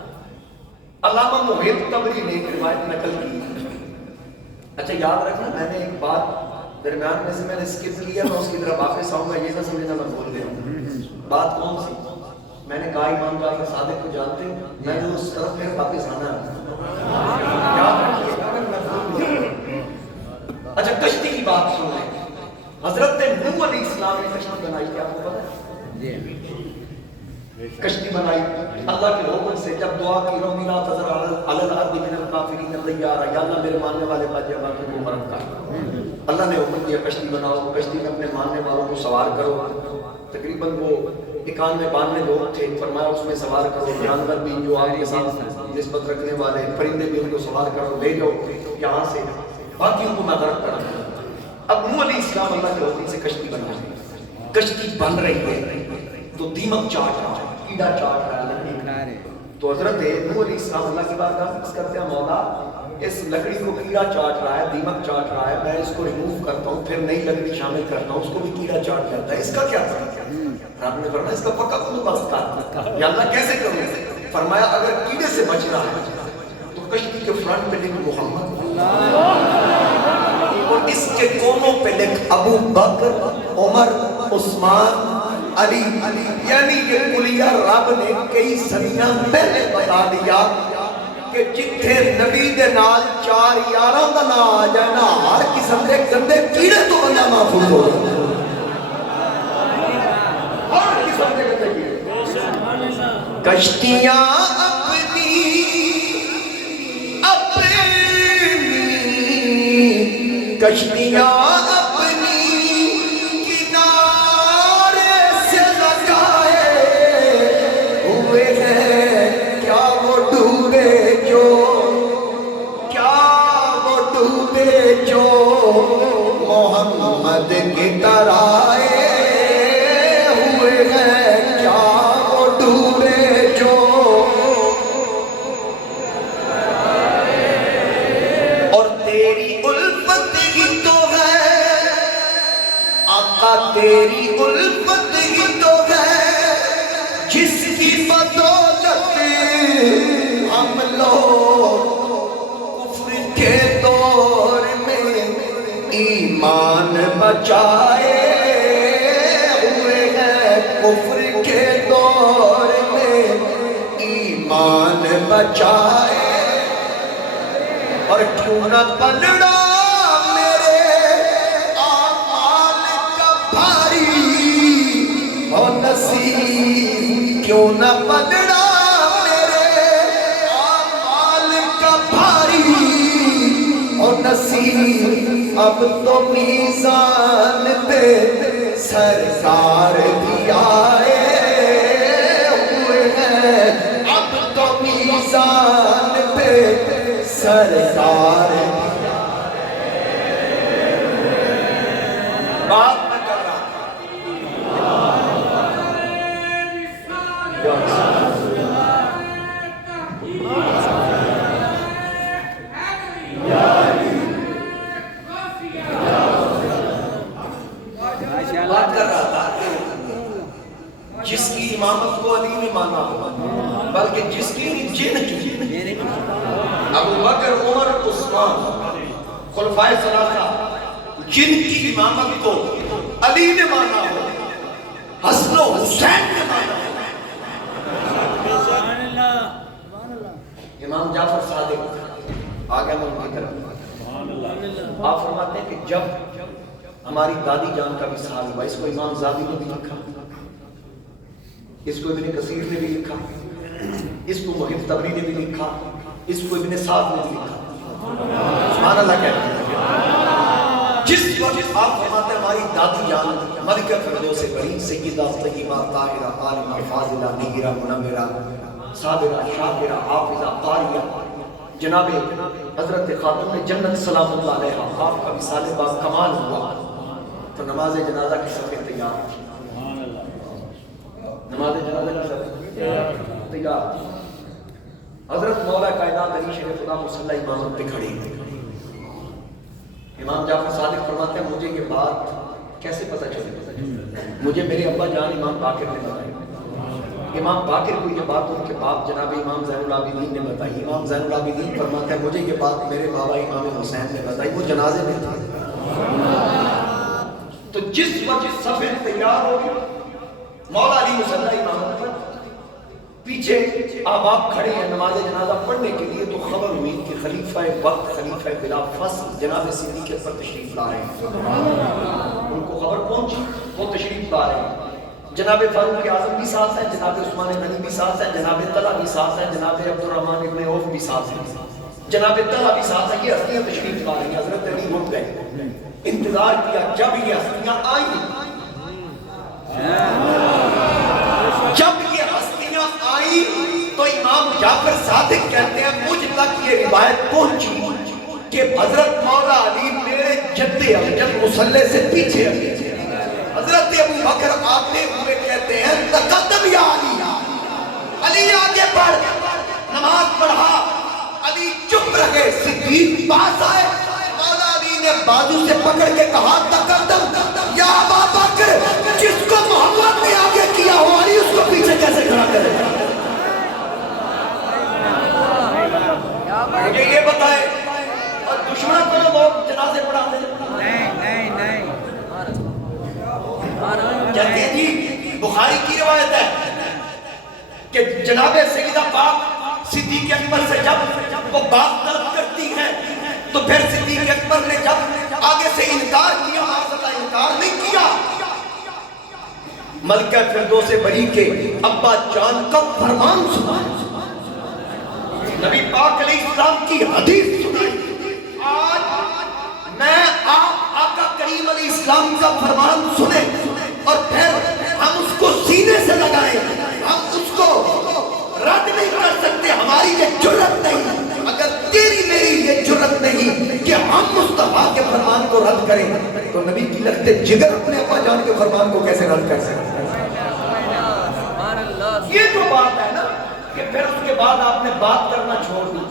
علامہ محب طبری نے ایک روایت نقل کی، اچھا یاد رکھنا میں نے ایک بات درمیان میں سے میں نے اسکپ کیا، میں اس کی طرف واپس آؤں گا، یہ نہ سمجھنا میں بھول گیا ہوں۔ بات کون سی؟ میں نے کہا امام جعفر صادق کو جانتے ہیں، میں نے اس طرف پھر واپس آنا ہے، یاد رکھیے گا اگر میں بھول گیا۔ اچھا کشتی کی بات سنیں، حضرت نوح علیہ السلام نے کشتی بنائی، کیا آپ کو پتہ ہے؟ کشتی بنائی اللہ کے حکم سے، جب دعا کی ربی لا تذر علی الارض من الکافرین دیارا، یا اللہ میرے ماننے والے باقی کو مرد کر، اللہ نے حکم دیا کشتی بناؤ، کشتی میں اپنے ماننے والوں کو سوار کرو، تقریباً وہ 91 لوگ تھے، فرمایا اس میں سوار کرو، جانور بھی جو آپ کے ساتھ نسبت رکھنے والے پرندے بھی ان کو سوار کرو، لے جاؤ یہاں سے، باقیوں کو میں غرق کرا۔ اب نوح علیہ السلام اللہ کے حکم سے کشتی بنا رہے ہیں، کشتی بن رہی ہے تو دیمک چاٹ رہا ہے، کیڑا چاٹ رہا ہے، تو حضرت نوح علیہ السلام اللہ کی بات کرتے ہیں، مولا اس لکڑی کو کیڑا چاٹ رہا ہے، دیمک چاٹ رہا ہے، میں اس کو ریموو کرتا ہوں، پھر نئی لکڑی شامل کرتا ہوں، اس کو بھی کیڑا چاٹ جاتا ہے، اس کا کیا طریقہ ہے؟ رب نے فرمایا اس کا پکا بندوبست کر، یا اللہ کیسے کروں؟ فرمایا اگر کیڑے سے بچ رہا ہے تو کشتی کے فرنٹ پہ لکھ محمد، اور اس کے کونوں پہ لکھ ابو بکر، عمر، عثمان، علی، یعنی یہ کلیہ رب نے کئی صدیاں پہلے بتا دیا کہ جتھے نبی دے نال 4 یاراں دا نہ آ جائے نا، ہر قسم دے گندے کیڑے تو بندہ محفوظ ہو جائے، ہر قسم دے گندے کیڑے۔ کشتیاں کشتیاں اپنی کنارے سے لگائے ہوئے ہیں، کیا وہ ڈوبے جو محمد کی طرح آئے ہوئے ہیں، کیا وہ ڈوبے جو، اور تیری الفت ہی تو ہے آقا، تیری الفت ہی تو ہے جس کی بدولت ہم لوگ کفر کے دور میں ایمان بچائے ہوئے ہیں، کفر کے دور میں ایمان بچائے، اور کیوں نہ پلڑا میرے اعمال کا بھاری او نصیب، کیوں نہ پلڑا میرے اعمال کا بھاری او نصیب، اب تو میزان پہ سرکار بھی آئے ہوئے ہیں، اب تو میزان پہ سرکار مسلمان خلفائے ثلاثہ جن کی امامت کو علی نے مانا ہو، حسن و حسین نے مانا ہو، امام جعفر صادق آگے ملک کی طرف آپ فرماتے ہیں کہ جب ہماری دادی جان کا وصال ہوا، اس کو امام زادی نے بھی لکھا، اس کو ابن کثیر نے بھی لکھا، اس کو محب طبری نے بھی لکھا، اس کو ابن سعد نے بھی لکھا، سبحان اللہ کہتے ہیں۔ جس وقت آپ فرماتے ہیں ہماری دادی جان ملکہ فردوس بری سیدہ طیبہ طاہرہ عالمہ فاضلہ نگرہ منورہ صابرہ شاکرہ حافظہ قاریہ جناب حضرت خاتون جنت سلام اللہ علیہ آپ کا وصال با کمال ہوا تو نماز جنازہ کی صفیں تیار تھی، نماز جنازہ کی صفیں تیار تھی۔ حضرت مولا کائنات علی شیر خدا مصلی امامت پہ کھڑی تھی۔ امام جعفر صادق فرماتے ہیں مجھے یہ بات کیسے پتہ چلی؟ مجھے میرے ابا جان امام باقر نے بتائی، امام باقر کو یہ بات ان کے باپ جناب امام زین العابدین نے بتائی، امام زین العابدین فرماتے ہیں مجھے یہ بات میرے بابا امام حسین نے بتائی، وہ جنازے میں تھا۔ تو جس وقت صفیں تیار ہو گئی مولا علی مصلی امامت پر پیچھے احباب کھڑے ہیں نماز جنازہ پڑھنے کے لیے، تو خبر ہوئی کہ خلیفہ وقت خلیفہ بلا فصل جناب صدیق اکبر تشریف لا رہے ہیں۔ ان کو خبر پہنچی، وہ تشریف لا رہے ہیں۔ جناب فاروق اعظم بھی ساتھ ہیں، جناب عثمان غنی بھی ساتھ ہیں، جناب طلحہ بھی ساتھ ہیں، جناب عبد الرحمن ابن عوف بھی ساتھ ہیں، جناب طلحہ بھی ساتھ ہیں۔ یہ ہستیاں تشریف لا رہی ہیں۔ حضرت علی رک گئے، انتظار کیا جب یہ ہستیاں آئیں، جب یہ ہستیاں آئیں تو امام جعفر صادق کہتے ہیں مجھ تک یہ روایت پہنچی کہ حضرت مولا علی میرے جد امجد مصلی سے پیچھے حضرت ابو بکر آتے ہوئے کہتے ہیں تقدم یا علی، علی آگے بڑھ، نماز پڑھا، علی چپ رہے، صدیق پاس آئے، مولا علی نے بازو سے پکڑ کے کہا تقدم یا ابا بکر، جس کو محمد نے آگے کیا ہو علی اس کو پیچھے کیسے کھڑا کرے؟ مجھے یہ بتائے اور دشمن کو لوگ جنازے پڑھاتے ہیں؟ نہیں کہتے ہیں جی بخاری کی روایت ہے کہ جناب سیدہ پاک صدیق اکبر سے جب وہ بات طلب کرتی ہیں تو پھر صدیق اکبر نے جب آگے سے انکار کیا، معاذاللہ انکار نہیں کیا، ملکہ فردوس بری کے ابا جان کا فرمان سنا، نبی پاک علیہ السلام کی حدیث سنائی۔ آج میں آپ آقا کریم علیہ السلام کا فرمان سنیں اور پھر ہم اس کو سینے سے لگائیں، ہم اس کو رد نہیں کر سکتے، ہماری یہ جرت نہیں، اگر تیری میری یہ جرت نہیں کہ ہم مصطفیٰ کے فرمان کو رد کریں تو نبی کی لخت جگر اپنے ابا جان کے فرمان کو کیسے رد کر سکتے ہیں؟ یہ جو بات ہے نا کہ پھر اس کے بعد آپ نے بات کرنا چھوڑ دی،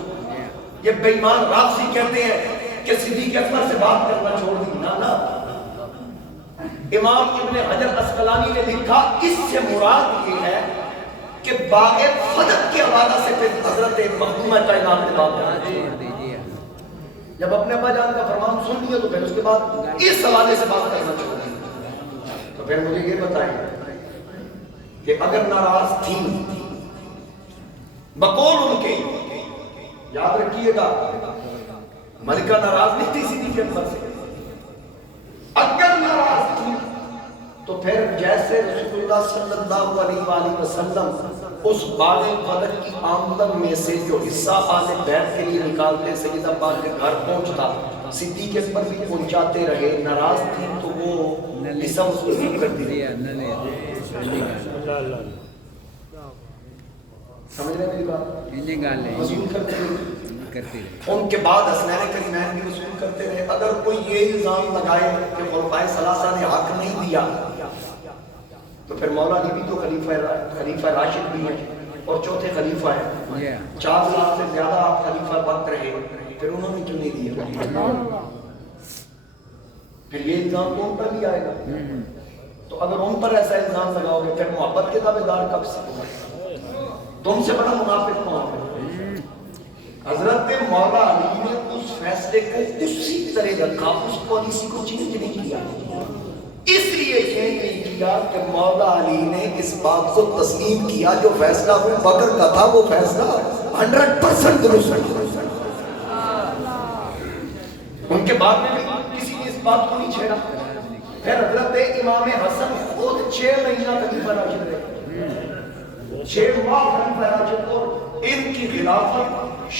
یہ بے ایمان رافضی کہتے ہیں کہ صدیق اکبر سے بات کرنا چھوڑ دی، نا امام ابن حجر اسقلانی نے لکھا اس سے مراد یہ ہے کہ باغ فدق کے حوالہ سے پھر حضرت مخدومہ کائنات نے بات کرنا، جب اپنے ابا جان کا فرمان سن لیا تو پھر اس کے بعد اس حوالے سے بات کرنا چھوڑ دی۔ تو پھر مجھے یہ بتائیں کہ اگر ناراض تھی بقول ان کے، یاد رکھیے گا ملکہ ناراض نہیں تھی صدیق اکبر سے، اگر ناراض تھی تو پھر جیسے رسول اللہ صلی اللہ علیہ وآلہ وسلم اس باغ فدق کی آمدن میں سے جو حصہ آل بیت کے لیے نکالتے سیدہ پاک کے گھر پہنچتا، صدیق اکبر بھی پہنچاتے رہے، ناراض تھی تو وہ حصہ وصول کرتی رہی۔ سمجھ رہے میری بات؟ وصول کرتے رہے، ان کے بعد حسنین کریمین بھی وصول کرتے رہے۔ اگر کوئی یہ الزام لگائے کہ خلفائے ثلاثہ نے حق نہیں دیا تو پھر مولا علی بھی تو خلیفہ راشد بھی ہے اور چوتھے خلیفہ ہیں، 4 سال سے زیادہ آپ خلیفہ وقت رہے، پھر انہوں نے کیوں نہیں دیا؟ پھر یہ الزام تو ان پر بھی آئے گا۔ تو اگر ان پر ایسا الزام لگاؤ گے پھر محبت کے دعوے دار کب سے ہوگا؟ تم سے بڑا منافق کون ہے؟ حضرت مولا علی نے اس فیصلے کو اسی طرح رکھا، اس پالیسی کو چینج نہیں کیا، اس لیے چینج نہیں کیا کہ مولا علی نے اس بات کو تسلیم کیا جو فیصلہ ابو بکر کا تھا وہ فیصلہ 100% درست ہے۔ ان کے بعد میں کسی نے اس بات کو نہیں چھیڑا۔ پھر حضرت امام حسن خود 6 مہینہ خلیفہ راشد رہے، 6 ماہ خلیفہ راشد، اور ان کی خلافت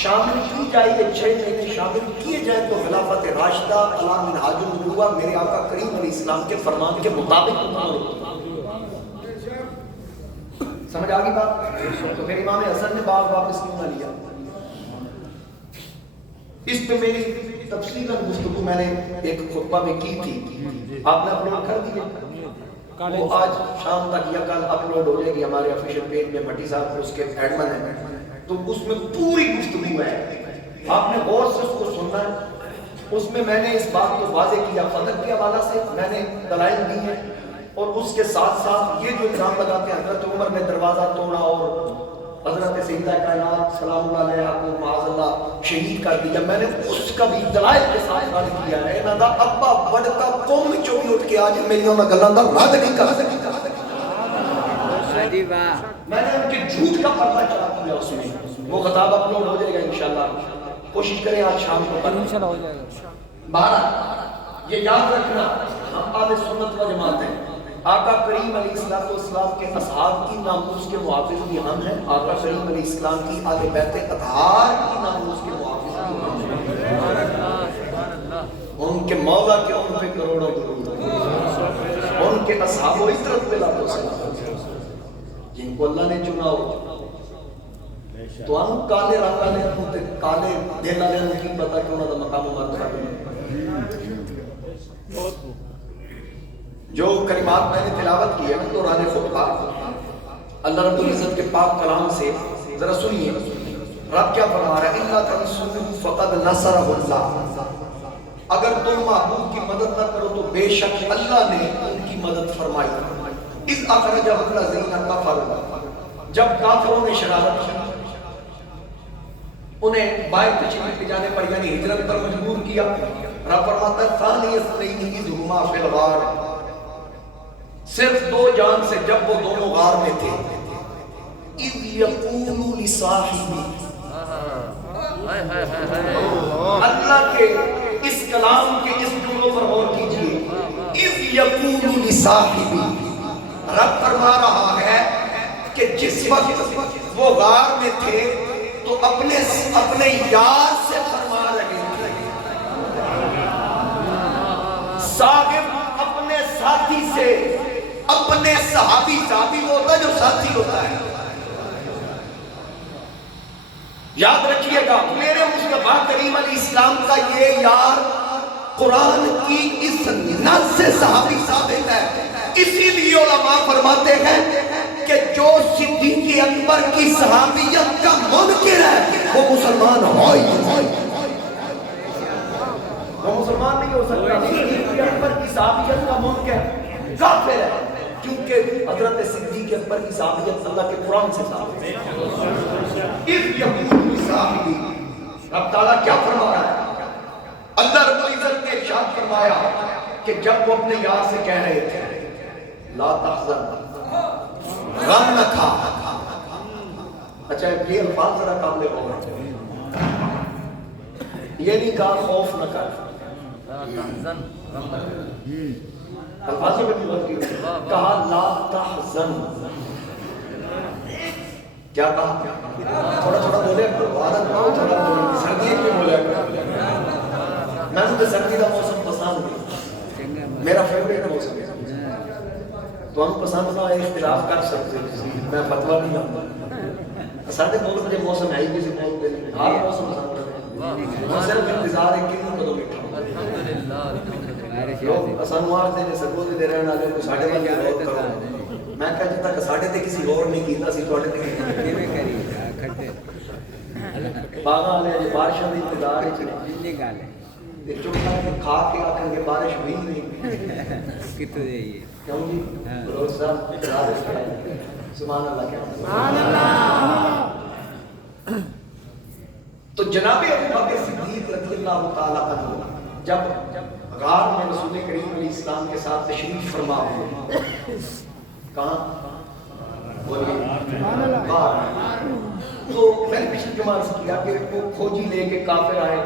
شامل کی جائے، 6 مہینے شامل کیے جائے تو خلافت راشدہ علی منہاج النبوہ میرے آقا کریم علیہ السلام کے فرمان کے مطابق سمجھ آگی بات؟ تو پھر امام حسن نے بات واپس کیوں نہ لیا؟ اس پہ میری تفصیلاً گفتگو میں نے ایک خطبہ میں کی تھی، آپ نے اپلوڈ کر دیا، وہ آج شام تک یا کل اپلوڈ ہو جائے گی ہمارے آفیشیل پیج میں، بھٹی صاحب اس کے ایڈمن ہیں، تو اس میں پوری گفتگو ہے، آپ نے غور سے اس کو سننا ہے۔ اس میں نے اس بات کو واضح کیا، فتح کے حوالہ سے میں نے دلائل دی ہیں، اور اس کے ساتھ ساتھ یہ جو الزام لگاتے ہیں حضرت عمر نے دروازہ توڑا اور حضرت سیدہ کائنات سلام اللہ علیہ کو معاذ اللہ شہید کر دیا، میں نے اس کا بھی دلائل کے ساتھ ذکر کیا ہے۔ انہاں دا ابا بڑکا قوم چوں بھی اٹھ کے آج میری انہاں گلاں دا رد نہیں کر سکتا، میں نے ان کے جھوٹ کا پردہ چڑھا دیا اس میں۔ وہ خطاب اپلوڈ ہو جائے گا انشاءاللہ، کوشش کریں آج شام کو انشاءاللہ ہو جائے گا۔ بہرحال یہ یاد رکھنا، ہم اہل سنت و جماعت ہیں، آقا کریم علیہ السلام کے اصحاب کی ناموس کے محافظ بھی ہم ہیں، آقا کریم علیہ السلام کی اہل بیت اطہار کی ناموس کے محافظ بھی ہم ہیں، ان کے مولا کے ان پہ کروڑوں درود، ان کے اصحاب و عطرت پہ لاکھوں سلام، جن کو اللہ نے چنا ہو۔ تو ہم کالے رنگ والے ہوتے، کالے دل والے ہم کی پتا کہ انہوں کا مقام و مرتبہ جو کلمات میں نے تلاوت کی ہے دوران خطبہ، اللہ رب العزت کے پاک کلام سے ذرا سنیے رب کیا فرما رہا ہے، اِلَّا تَنْصُرُوهُ فَقَدْ نَصَرَهُ اللَّهُ، اگر تم محبوب کی مدد نہ کرو تو بے شک اللہ نے ان کی مدد فرمائی۔ اِذْ أَخْرَجَهُ الَّذِينَ كَفَرُوا، جب کافروں نے شرارت کی، انہیں باہر تشریف لے جانے پر یعنی ہجرت پر مجبور کیا، رب فرماتا ہے ثانی اثنین اذ ہما فی الغار، صرف 2 جان سے جب وہ دونوں غار میں تھے، اذ یقول لصاحبہ، اللہ کے اس کلام کے اس جملوں پر غور کیجئے، اذ یقول لصاحبہ، رب فرما رہا ہے کہ جس وقت وہ غار میں تھے تو اپنے یار سے فرما رہے تھے، صاحب اپنے ساتھی سے، اپنے صحابی وہ ہوتا ہے جو ساتھی ہوتا ہے۔ یاد رکھیے گا میرے مصطفیٰ کریم علیہ السلام کا یہ یار قرآن کی اس نص سے صحابی ثابت ہے، اسی لیے علماء فرماتے ہیں کہ جو صدیق اکبر کی صحابیت کا منکر ہے وہ مسلمان ہوئی، وہ مسلمان نہیں ہو سکتا، صدیق اکبر کی صحابیت کا منکر کافر ہے، کیونکہ حضرت صدیق اکبر کی صحابیت اللہ کے قرآن سے ثابت ہے۔ اذ یقول صحابی، رب تعالیٰ کیا فرما رہا ہے؟ اللہ رب العزت نے ارشاد فرمایا کہ جب وہ اپنے یار سے کہہ رہے تھے لا تحزن، غم نہ کھا، اچھا یہ الفاظ ذرا قابل ہو گئے، یہ نہیں کہا خوف نہ کر، الفاظوں میں بھی بات کی، کہا لا تحزن، کیا کہا؟ تھوڑا تھوڑا بولے عادت نہ ہو، تھوڑا تھوڑا سردی میں بولے، میں مجھے سردی کا موسم پسند ہے، میرا فیوریٹ موسم ہے، تو ہم پسند نہ اختلاف کر سکتے ہیں، میں فتویٰ نہیں ہوں، سارے ملک مجھے موسم ہے ہی کسی ملک پہ نہیں، ہر موسم پسند ہے، میں صرف انتظار ہے کہ کدوں بیٹھا لوگ اسانوار دے نے سکو دے رہن والے کو ساڑھے میں غور کرو، میں کہا جب تک ساڑھے تے کسی اور نہیں کیتا سی توڑے تے کیویں کری کھٹے باغاں والے جو بارشاں دی انتظار وچ جنی گل ہے تے چوکھا کھا کے آکھن کے بارش ہوئی نہیں کتے یہ کیوں جی روز صاحب سبحان اللہ کیا سبحان اللہ۔ تو جناب ابو بکر صدیق رضی اللہ تعالیٰ عنہ جب غار میں رسول کریم علیہ السلام کے ساتھ تشریف فرما ہوئے، کہاں غار، تو میں نے پچھلی جمعہ عرض کیا کہ وہ کھوجی لے کے کافر آئے،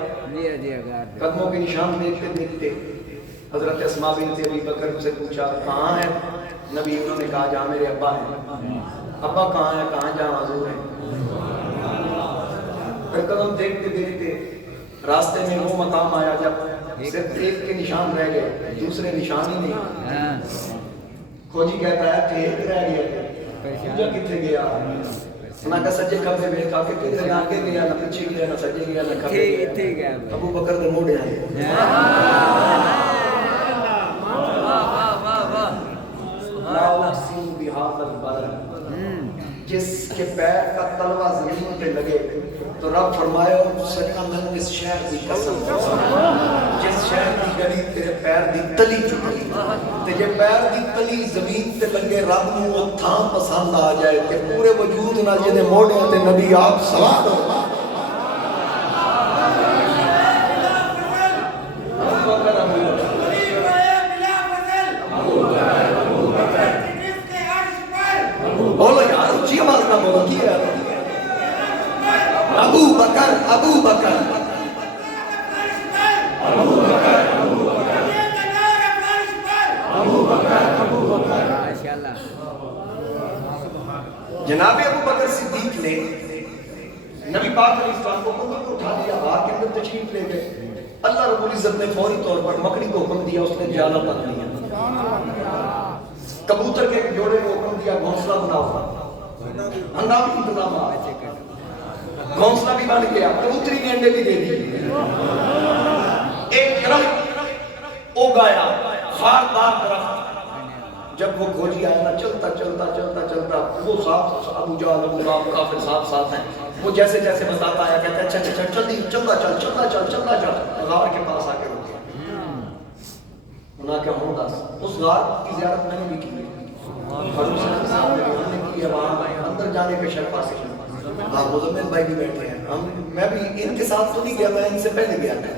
قدموں کے نشان دیکھتے دیکھتے حضرت اسماء بنت ابی بکر سے پوچھا کہاں ہے نبی؟ انہوں نے کہا جہاں میرے ابا ہیں۔ ابا کہاں ہے؟ کہاں جہاں حضور ہیں۔ پھر قدم دیکھتے دیکھتے راستے میں وہ مقام آیا جب صرف ایک کے نشان رہ گئے، دوسرے نشان ہی نہیں۔ کھوجی کہتا ہے کہ ایک رہ گیا، دوسرا کتنے گیا؟ نہ کہ سجے کھبے میں کہا کہ کدھر آگے گیا، نہ پیچھے گیا، نہ سجے گیا، نہ کھبے گیا۔ ابو بکر دے موڑے آئے، لا اقسم بہذا البلد، جس کے پیر کا تلوہ زمین پہ لگے تو رب فرمایا سچا میں اس شہر کی قسم، جس شہر کی گلی تیرے پیر دی تلی چکی تے جے پیر دی تلی زمین تے لگے رب نوں وہ تھاں پسند آ جائے کہ پورے وجود نال جے موڑے تے نبی آپ سوار ہو۔ بولو یار اچھی آواز نہ بولو کی ہے؟ ابو بکر ابو بکر ابو بکر ابو بکر ابو بکر جناب ابو بکر صدیق نے نبی پاک علیہ السلام کو کندھوں کو اٹھا دیا، غار کے اندر تشریف لے گئے۔ اللہ رب العزت نے فوری طور پر مکڑی کو حکم دیا، اس نے جالا بن دیا۔ کبوتر کے جوڑے کو حکم دیا گھونسلہ بناؤ، ہنگامی انتظامات، گھونسلہ بھی بن گیا، کبوتری نے انڈے بھی دے دی۔ ایک درخت اگایا، خاردار درخت۔ جب وہ کھوجی آیا نا چلتا چلتا چلتا چلتا، وہ صاحب ابو جہل ابو لہب کافر صاحب ساتھ ہیں، وہ جیسے جیسے بتاتا آیا کہتا ہے اچھا جلدی چلتا چل چلتا چل چلتا چل، غار کے پاس آ کے رک گیا۔ انہاں کیا ہوں دس، اس غار کی زیارت میں نے بھی کی، حضور صلی اللہ علیہ وسلم نے کی ہے، وہاں اندر جانے کے شرف حاصل ہے۔ ہاں مزمل بھائی بھی بیٹھے ہیں، میں بھی ان کے ساتھ تو نہیں گیا، میں ان سے پہلے گیا تھا،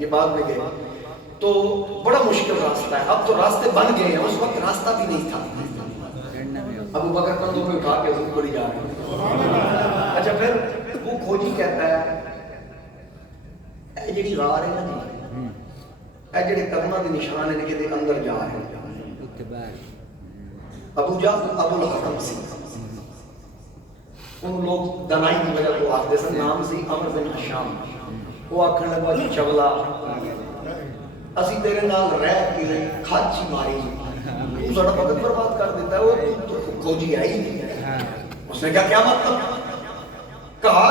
یہ بعد میں گئے تو بڑا مشکل راستہ ہے۔ اب تو راستے بن گئے ہیں، اس وقت راستہ بھی نہیں تھا۔ ابو بکر کندھوں پہ اٹھا کے حضور کو لے جا رہے ہیں۔ اچھا پھر وہ کھوجی کہتا ہے اے جڑی غار ہے نا جی، اے جڑے قدماں دے نشان ہیں کہ اندر جا رہے ہیں۔ ابو جہل ابو لہب سی، ان لوگ دنائی کی وجہ کو آخدے سن، نام سی عمر بن حشام۔ وہ آکھن لگا جی چولا اسی تیرے نال رہ کے کھاچی ماری، تو ساڈا وقت برباد کر دیتا ہے، وہ تو کھوجی آئی نہیں۔ اس نے کہا کیا مطلب؟ کہا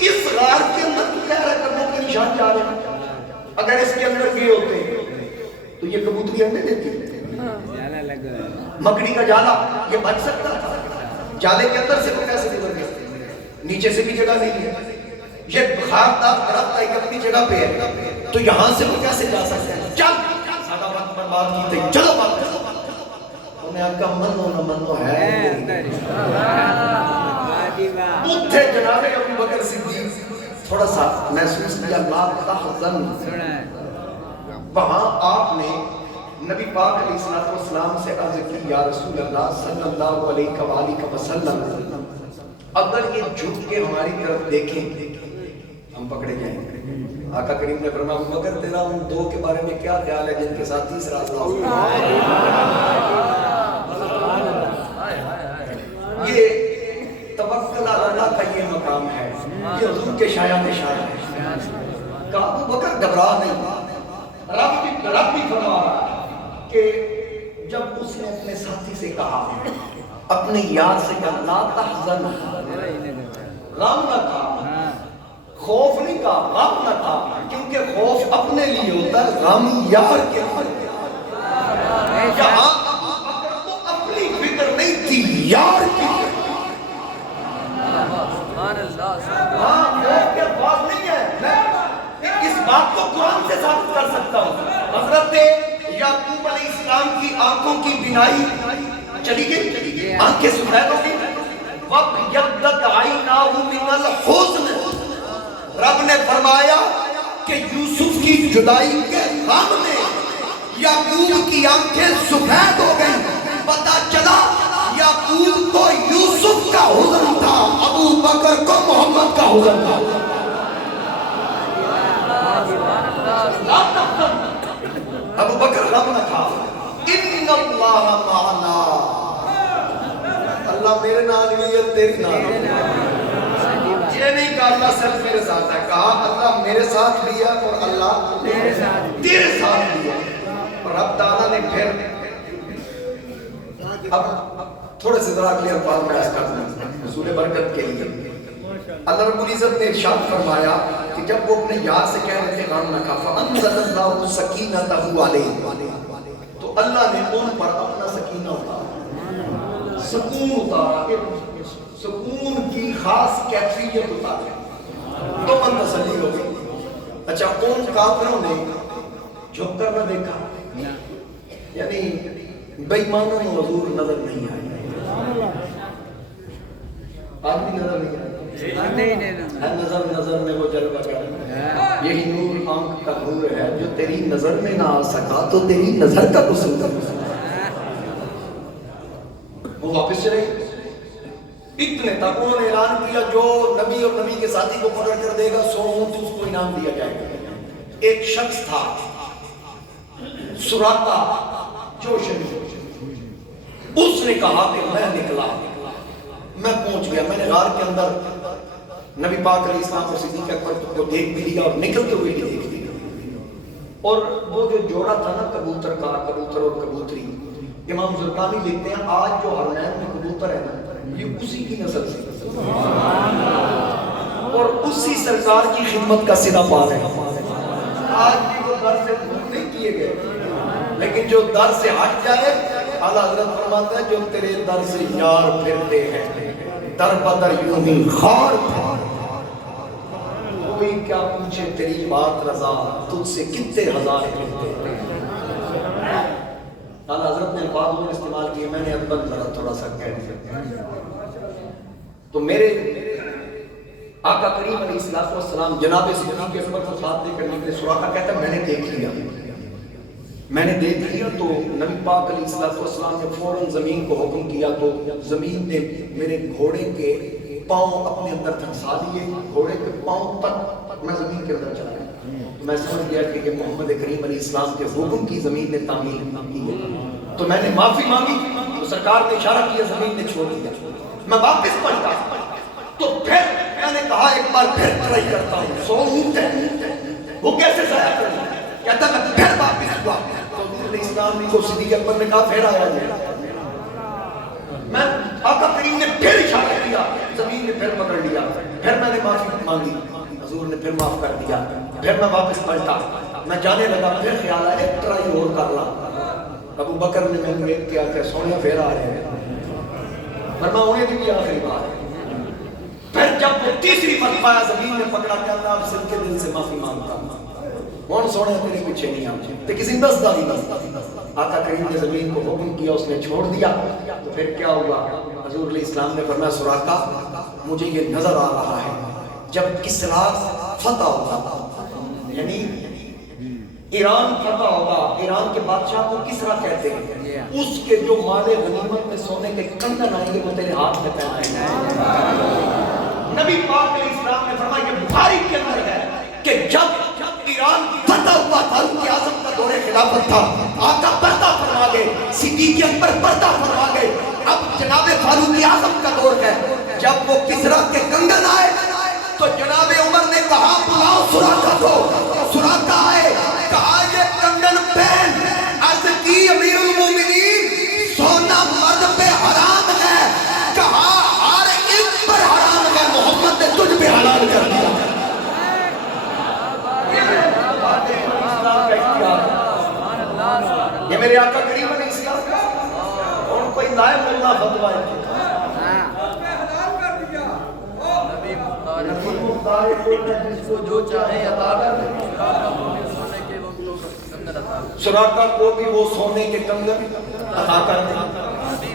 اس غار کے اندر تو کہہ رہا قدموں کے نشان جا رہے ہیں، اگر اس کے اندر گئے ہوتے تو یہ کبوتری انڈے دیتی، مکڑی کا جالا یہ بچ سکتا تھا؟ جالے کے اندر سے وہ کیسے گزر گئے؟ نیچے سے بھی جگہ نہیں ہے، یہ خاردار درخت ہے اپنی جگہ پہ ہے، تو یہاں سے وہ کیسے جا سکتے ہیں؟ چل سادہ وقت برباد کیتے چلو بات کرو۔ انہیں آپ کا منو نہ منو ہے اتھے جناب ابو بکر صدیق تھوڑا سا محسوس کیا لا تحزن، وہاں آپ نے نبی پاک علیہ السلام سے عرض کی یا رسول اللہ صلی اللہ علیہ وآلہ وسلم، اگر یہ جھک کے ہماری طرف دیکھیں ہم پکڑے جائیں گے۔ آقا کریم نے فرمایا مگر تیرا ان دو کے بارے میں کیا خیال ہے جن کے ساتھ تیسرا اللہ ہوگا؟ یہ توکل علی اللہ کا یہ مقام ہے، یہ حضور کے شایان شایان ہے۔ کہا ابو بکر گھبرا نہیں، رب بھی فرما رہا ہے کہ جب اس نے اپنے ساتھی سے کہا، اپنے یار سے کہا لا تحزن، غم نہ کھا، خوف نہیں کہا، غم نہ کھا، کیونکہ خوف اپنے لیے ہوتا ہے، غم یار کے لیے۔ یہاں ابو بکر کو اپنی فکر نہیں تھی، یار کی فکر۔ ہاں خوف کے الفاظ نہیں ہے، میں اس بات کو قرآن سے ثابت کر سکتا ہوں۔ حضرت یعقوب علیہ السلام کی آنکھوں کی بینائی چلی گئی، آنکھیں سفید ہو گئی، وَابْيَضَّتْ عَيْنَاهُ مِنَ الْحُزْنِ، رب نے فرمایا کہ یوسف کی جدائی کے غم میں یعقوب کی آنکھیں سفید ہو گئی. پتا چلا یعقوب کو یوسف کا حزن تھا, ابو بکر کو محمد کا حزن تھا. ابو بکر غم نہ تھا. ان اللہ معنا, اللہ میرے نال بھی ہے, تیری نال. یہ نہیں کہا اللہ صرف میرے ساتھ ہے, کہا اللہ میرے ساتھ بھی ہے اور اللہ تیرے ساتھ بھی ہے. اور رب تعالیٰ نے پھر اب تھوڑے سے ذرا اگلے الفاظ میں عرض کر دوں حصول برکت کے لیے. اللہ رب العزت نے ارشاد فرمایا کہ جب وہ اپنے یار سے کہہ رہے تھے غم نہ کھا فَأَنزَلَ اللَّهُ سَكِينَتَهُ عَلَيْهِمْ, تو اللہ نے ان پر اپنا سکینہ اتارا, سکون اتارا, سکون کی خاص کیفیت اتاری. تو من تسلی ہو گئی. اچھا ان کافروں نے جھک کر نہ دیکھا, یعنی بے ایمانوں میں حضور نظر نہیں آئی, آدمی نظر نہیں آئی, نظر نظر میں وہ جلوہ کر. یہی نور آنکھ کا نور ہے جو تیری نظر میں نہ آ سکا تو تیری نظر کا قصور ہے. وہ واپس چلے اتنے تک انہوں نے اعلان کیا جو نبی اور نبی کے ساتھی کو پکڑ کر دے گا 100 اونٹ اس کو انعام دیا جائے گا. ایک شخص تھا سراقہ جوشن, اس نے کہا کہ میں نکلا, میں پہنچ گیا, میں نے غار کے اندر نبی پاک علیہ السلام اور صدیق اکبر کو دیکھ بھی لیا اور نکلتے ہوئے بھی دیکھ لیا. اور وہ جو جوڑا تھا نا کبوتر کا, کبوتر اور کبوتری, امام زرقانی لکھتے ہیں آج جو حرمین میں کبوتر ہے نا یہ اسی کی نسل سے اور اسی سرکار کی خدمت کا صدا پا رہے ہیں. آج بھی وہ در سے دور نہیں کیے گئے, لیکن جو در سے ہٹ جائے, اعلیٰ حضرت فرماتا ہے جو تیرے در سے یار پھرتے ہیں در بدر یوں ہی خار تھا, کوئی کیا پوچھے تیری بات رضا, تجھ سے کتنے ہزار پھرتے ہیں. اعلیٰ حضرت نے الفاظ میں استعمال کیے, میں نے ادبن ذرا تھوڑا سا کہہ دیا. تو میرے آقا کریم علیہ السلام جناب صدیق اکبر کو ساتھ دے کر نکلے. سراقہ کہتا ہے میں نے دیکھ لیا, میں نے دیکھ لیا. تو نبی پاک علیہ السلام نے فوراً زمین کو حکم کیا, تو زمین نے میرے گھوڑے کے پاؤں اپنے اندر دھنسا لیے, گھوڑے کے پاؤں تک میں زمین کے اندر چلا گیا. تو میں سمجھ گیا کہ یہ محمد کریم علیہ السلام کے حکم کی زمین نے تعمیل کی ہے. تو میں نے معافی مانگی, تو سرکار نے اشارہ کیا, زمین نے چھوڑ دیا. میں واپس پلٹا, تو پھر میں نے کہا ایک بار پھر ٹرائی کرتا ہوں, 100 اونٹ ہے وہ کیسے ضائع کروں. کہتا میں پھر واپس ہوا, تو علیہ السلام کو صدیق اکبر نے کہا پھر آیا جائے. میں آقا کریم نے پھر اشارہ کیا, زمین نے پھر پکڑ لیا. پھر میں نے معافی مانگی, حضور نے پھر معاف کر دیا. پھر میں واپس پلٹا, میں جانے لگا, پھر خیال آیا ایک ٹرائی اور کر لا. ابو بکر نے میں نے کیا کہ سونے پھر آ رہے ہیں, فرمایا انہیں بھی آخری بار ہے. پھر جب وہ تیسری مرتبہ زمین نے پکڑا, کہ اللہ آپ سب کے دل سے معافی مانگتا ہوں, کون سونے تیرے پیچھے نہیں آتے, تو کسی دسداری آقا کریم نے زمین کو حکم کیا, اس نے چھوڑ دیا. تو پھر کیا ہوا, حضور علیہ السلام نے فرمایا سراقہ مجھے یہ نظر آ رہا ہے جب کسریٰ فتح ہوگا, یعنی ایران فتح ہوگا, ایران کے بادشاہ کو کسریٰ کہتے ہیں, اس کے جو مال غنیمت میں سونے کے کنگن آئیں گے وہ تیرے ہاتھ میں پہنائیں گے. نبی پاک علیہ السلام نے فرمایا یہ بخاری کے اندر ہے کہ جب ایران فتح ہوا, فاروق اعظم کا دور خلافت تھا, آقا پردہ فرما گئے, صدیق اکبر پردہ فرما گئے. اب جناب فاروق اعظم کا دور ہے. جب وہ کسریٰ کے کنگن آئے تو جناب عمر نے کہا بلاؤ سراقہ کو. سراقہ آئے, کہا یہ کنگن پہن. عرض کی امیر المومنین سونا مرد پہ حرام ہے. کہا ہر ایک پر حرام ہے, محمد نے تجھ پہ حلال کر دیا. یہ میرے آقا کریم علیہ السلام کا, اور کوئی لائے ملنا فتوہ ہے جس کو جو چاہے عطا کر. سراقہ کو بھی وہ سونے کے کنگن عطا کر دیں.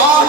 8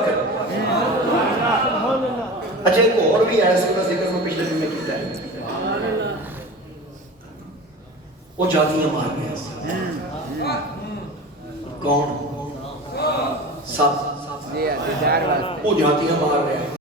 بکر. اچھا ایک اور بھی ہے، اس کا ذکر میں پچھلے دن میں کیتا ہے. وہ جاتیاں مار گیا. کون؟ سب. جی دیدار واسطے. وہ جاتیاں مار رہے ہیں.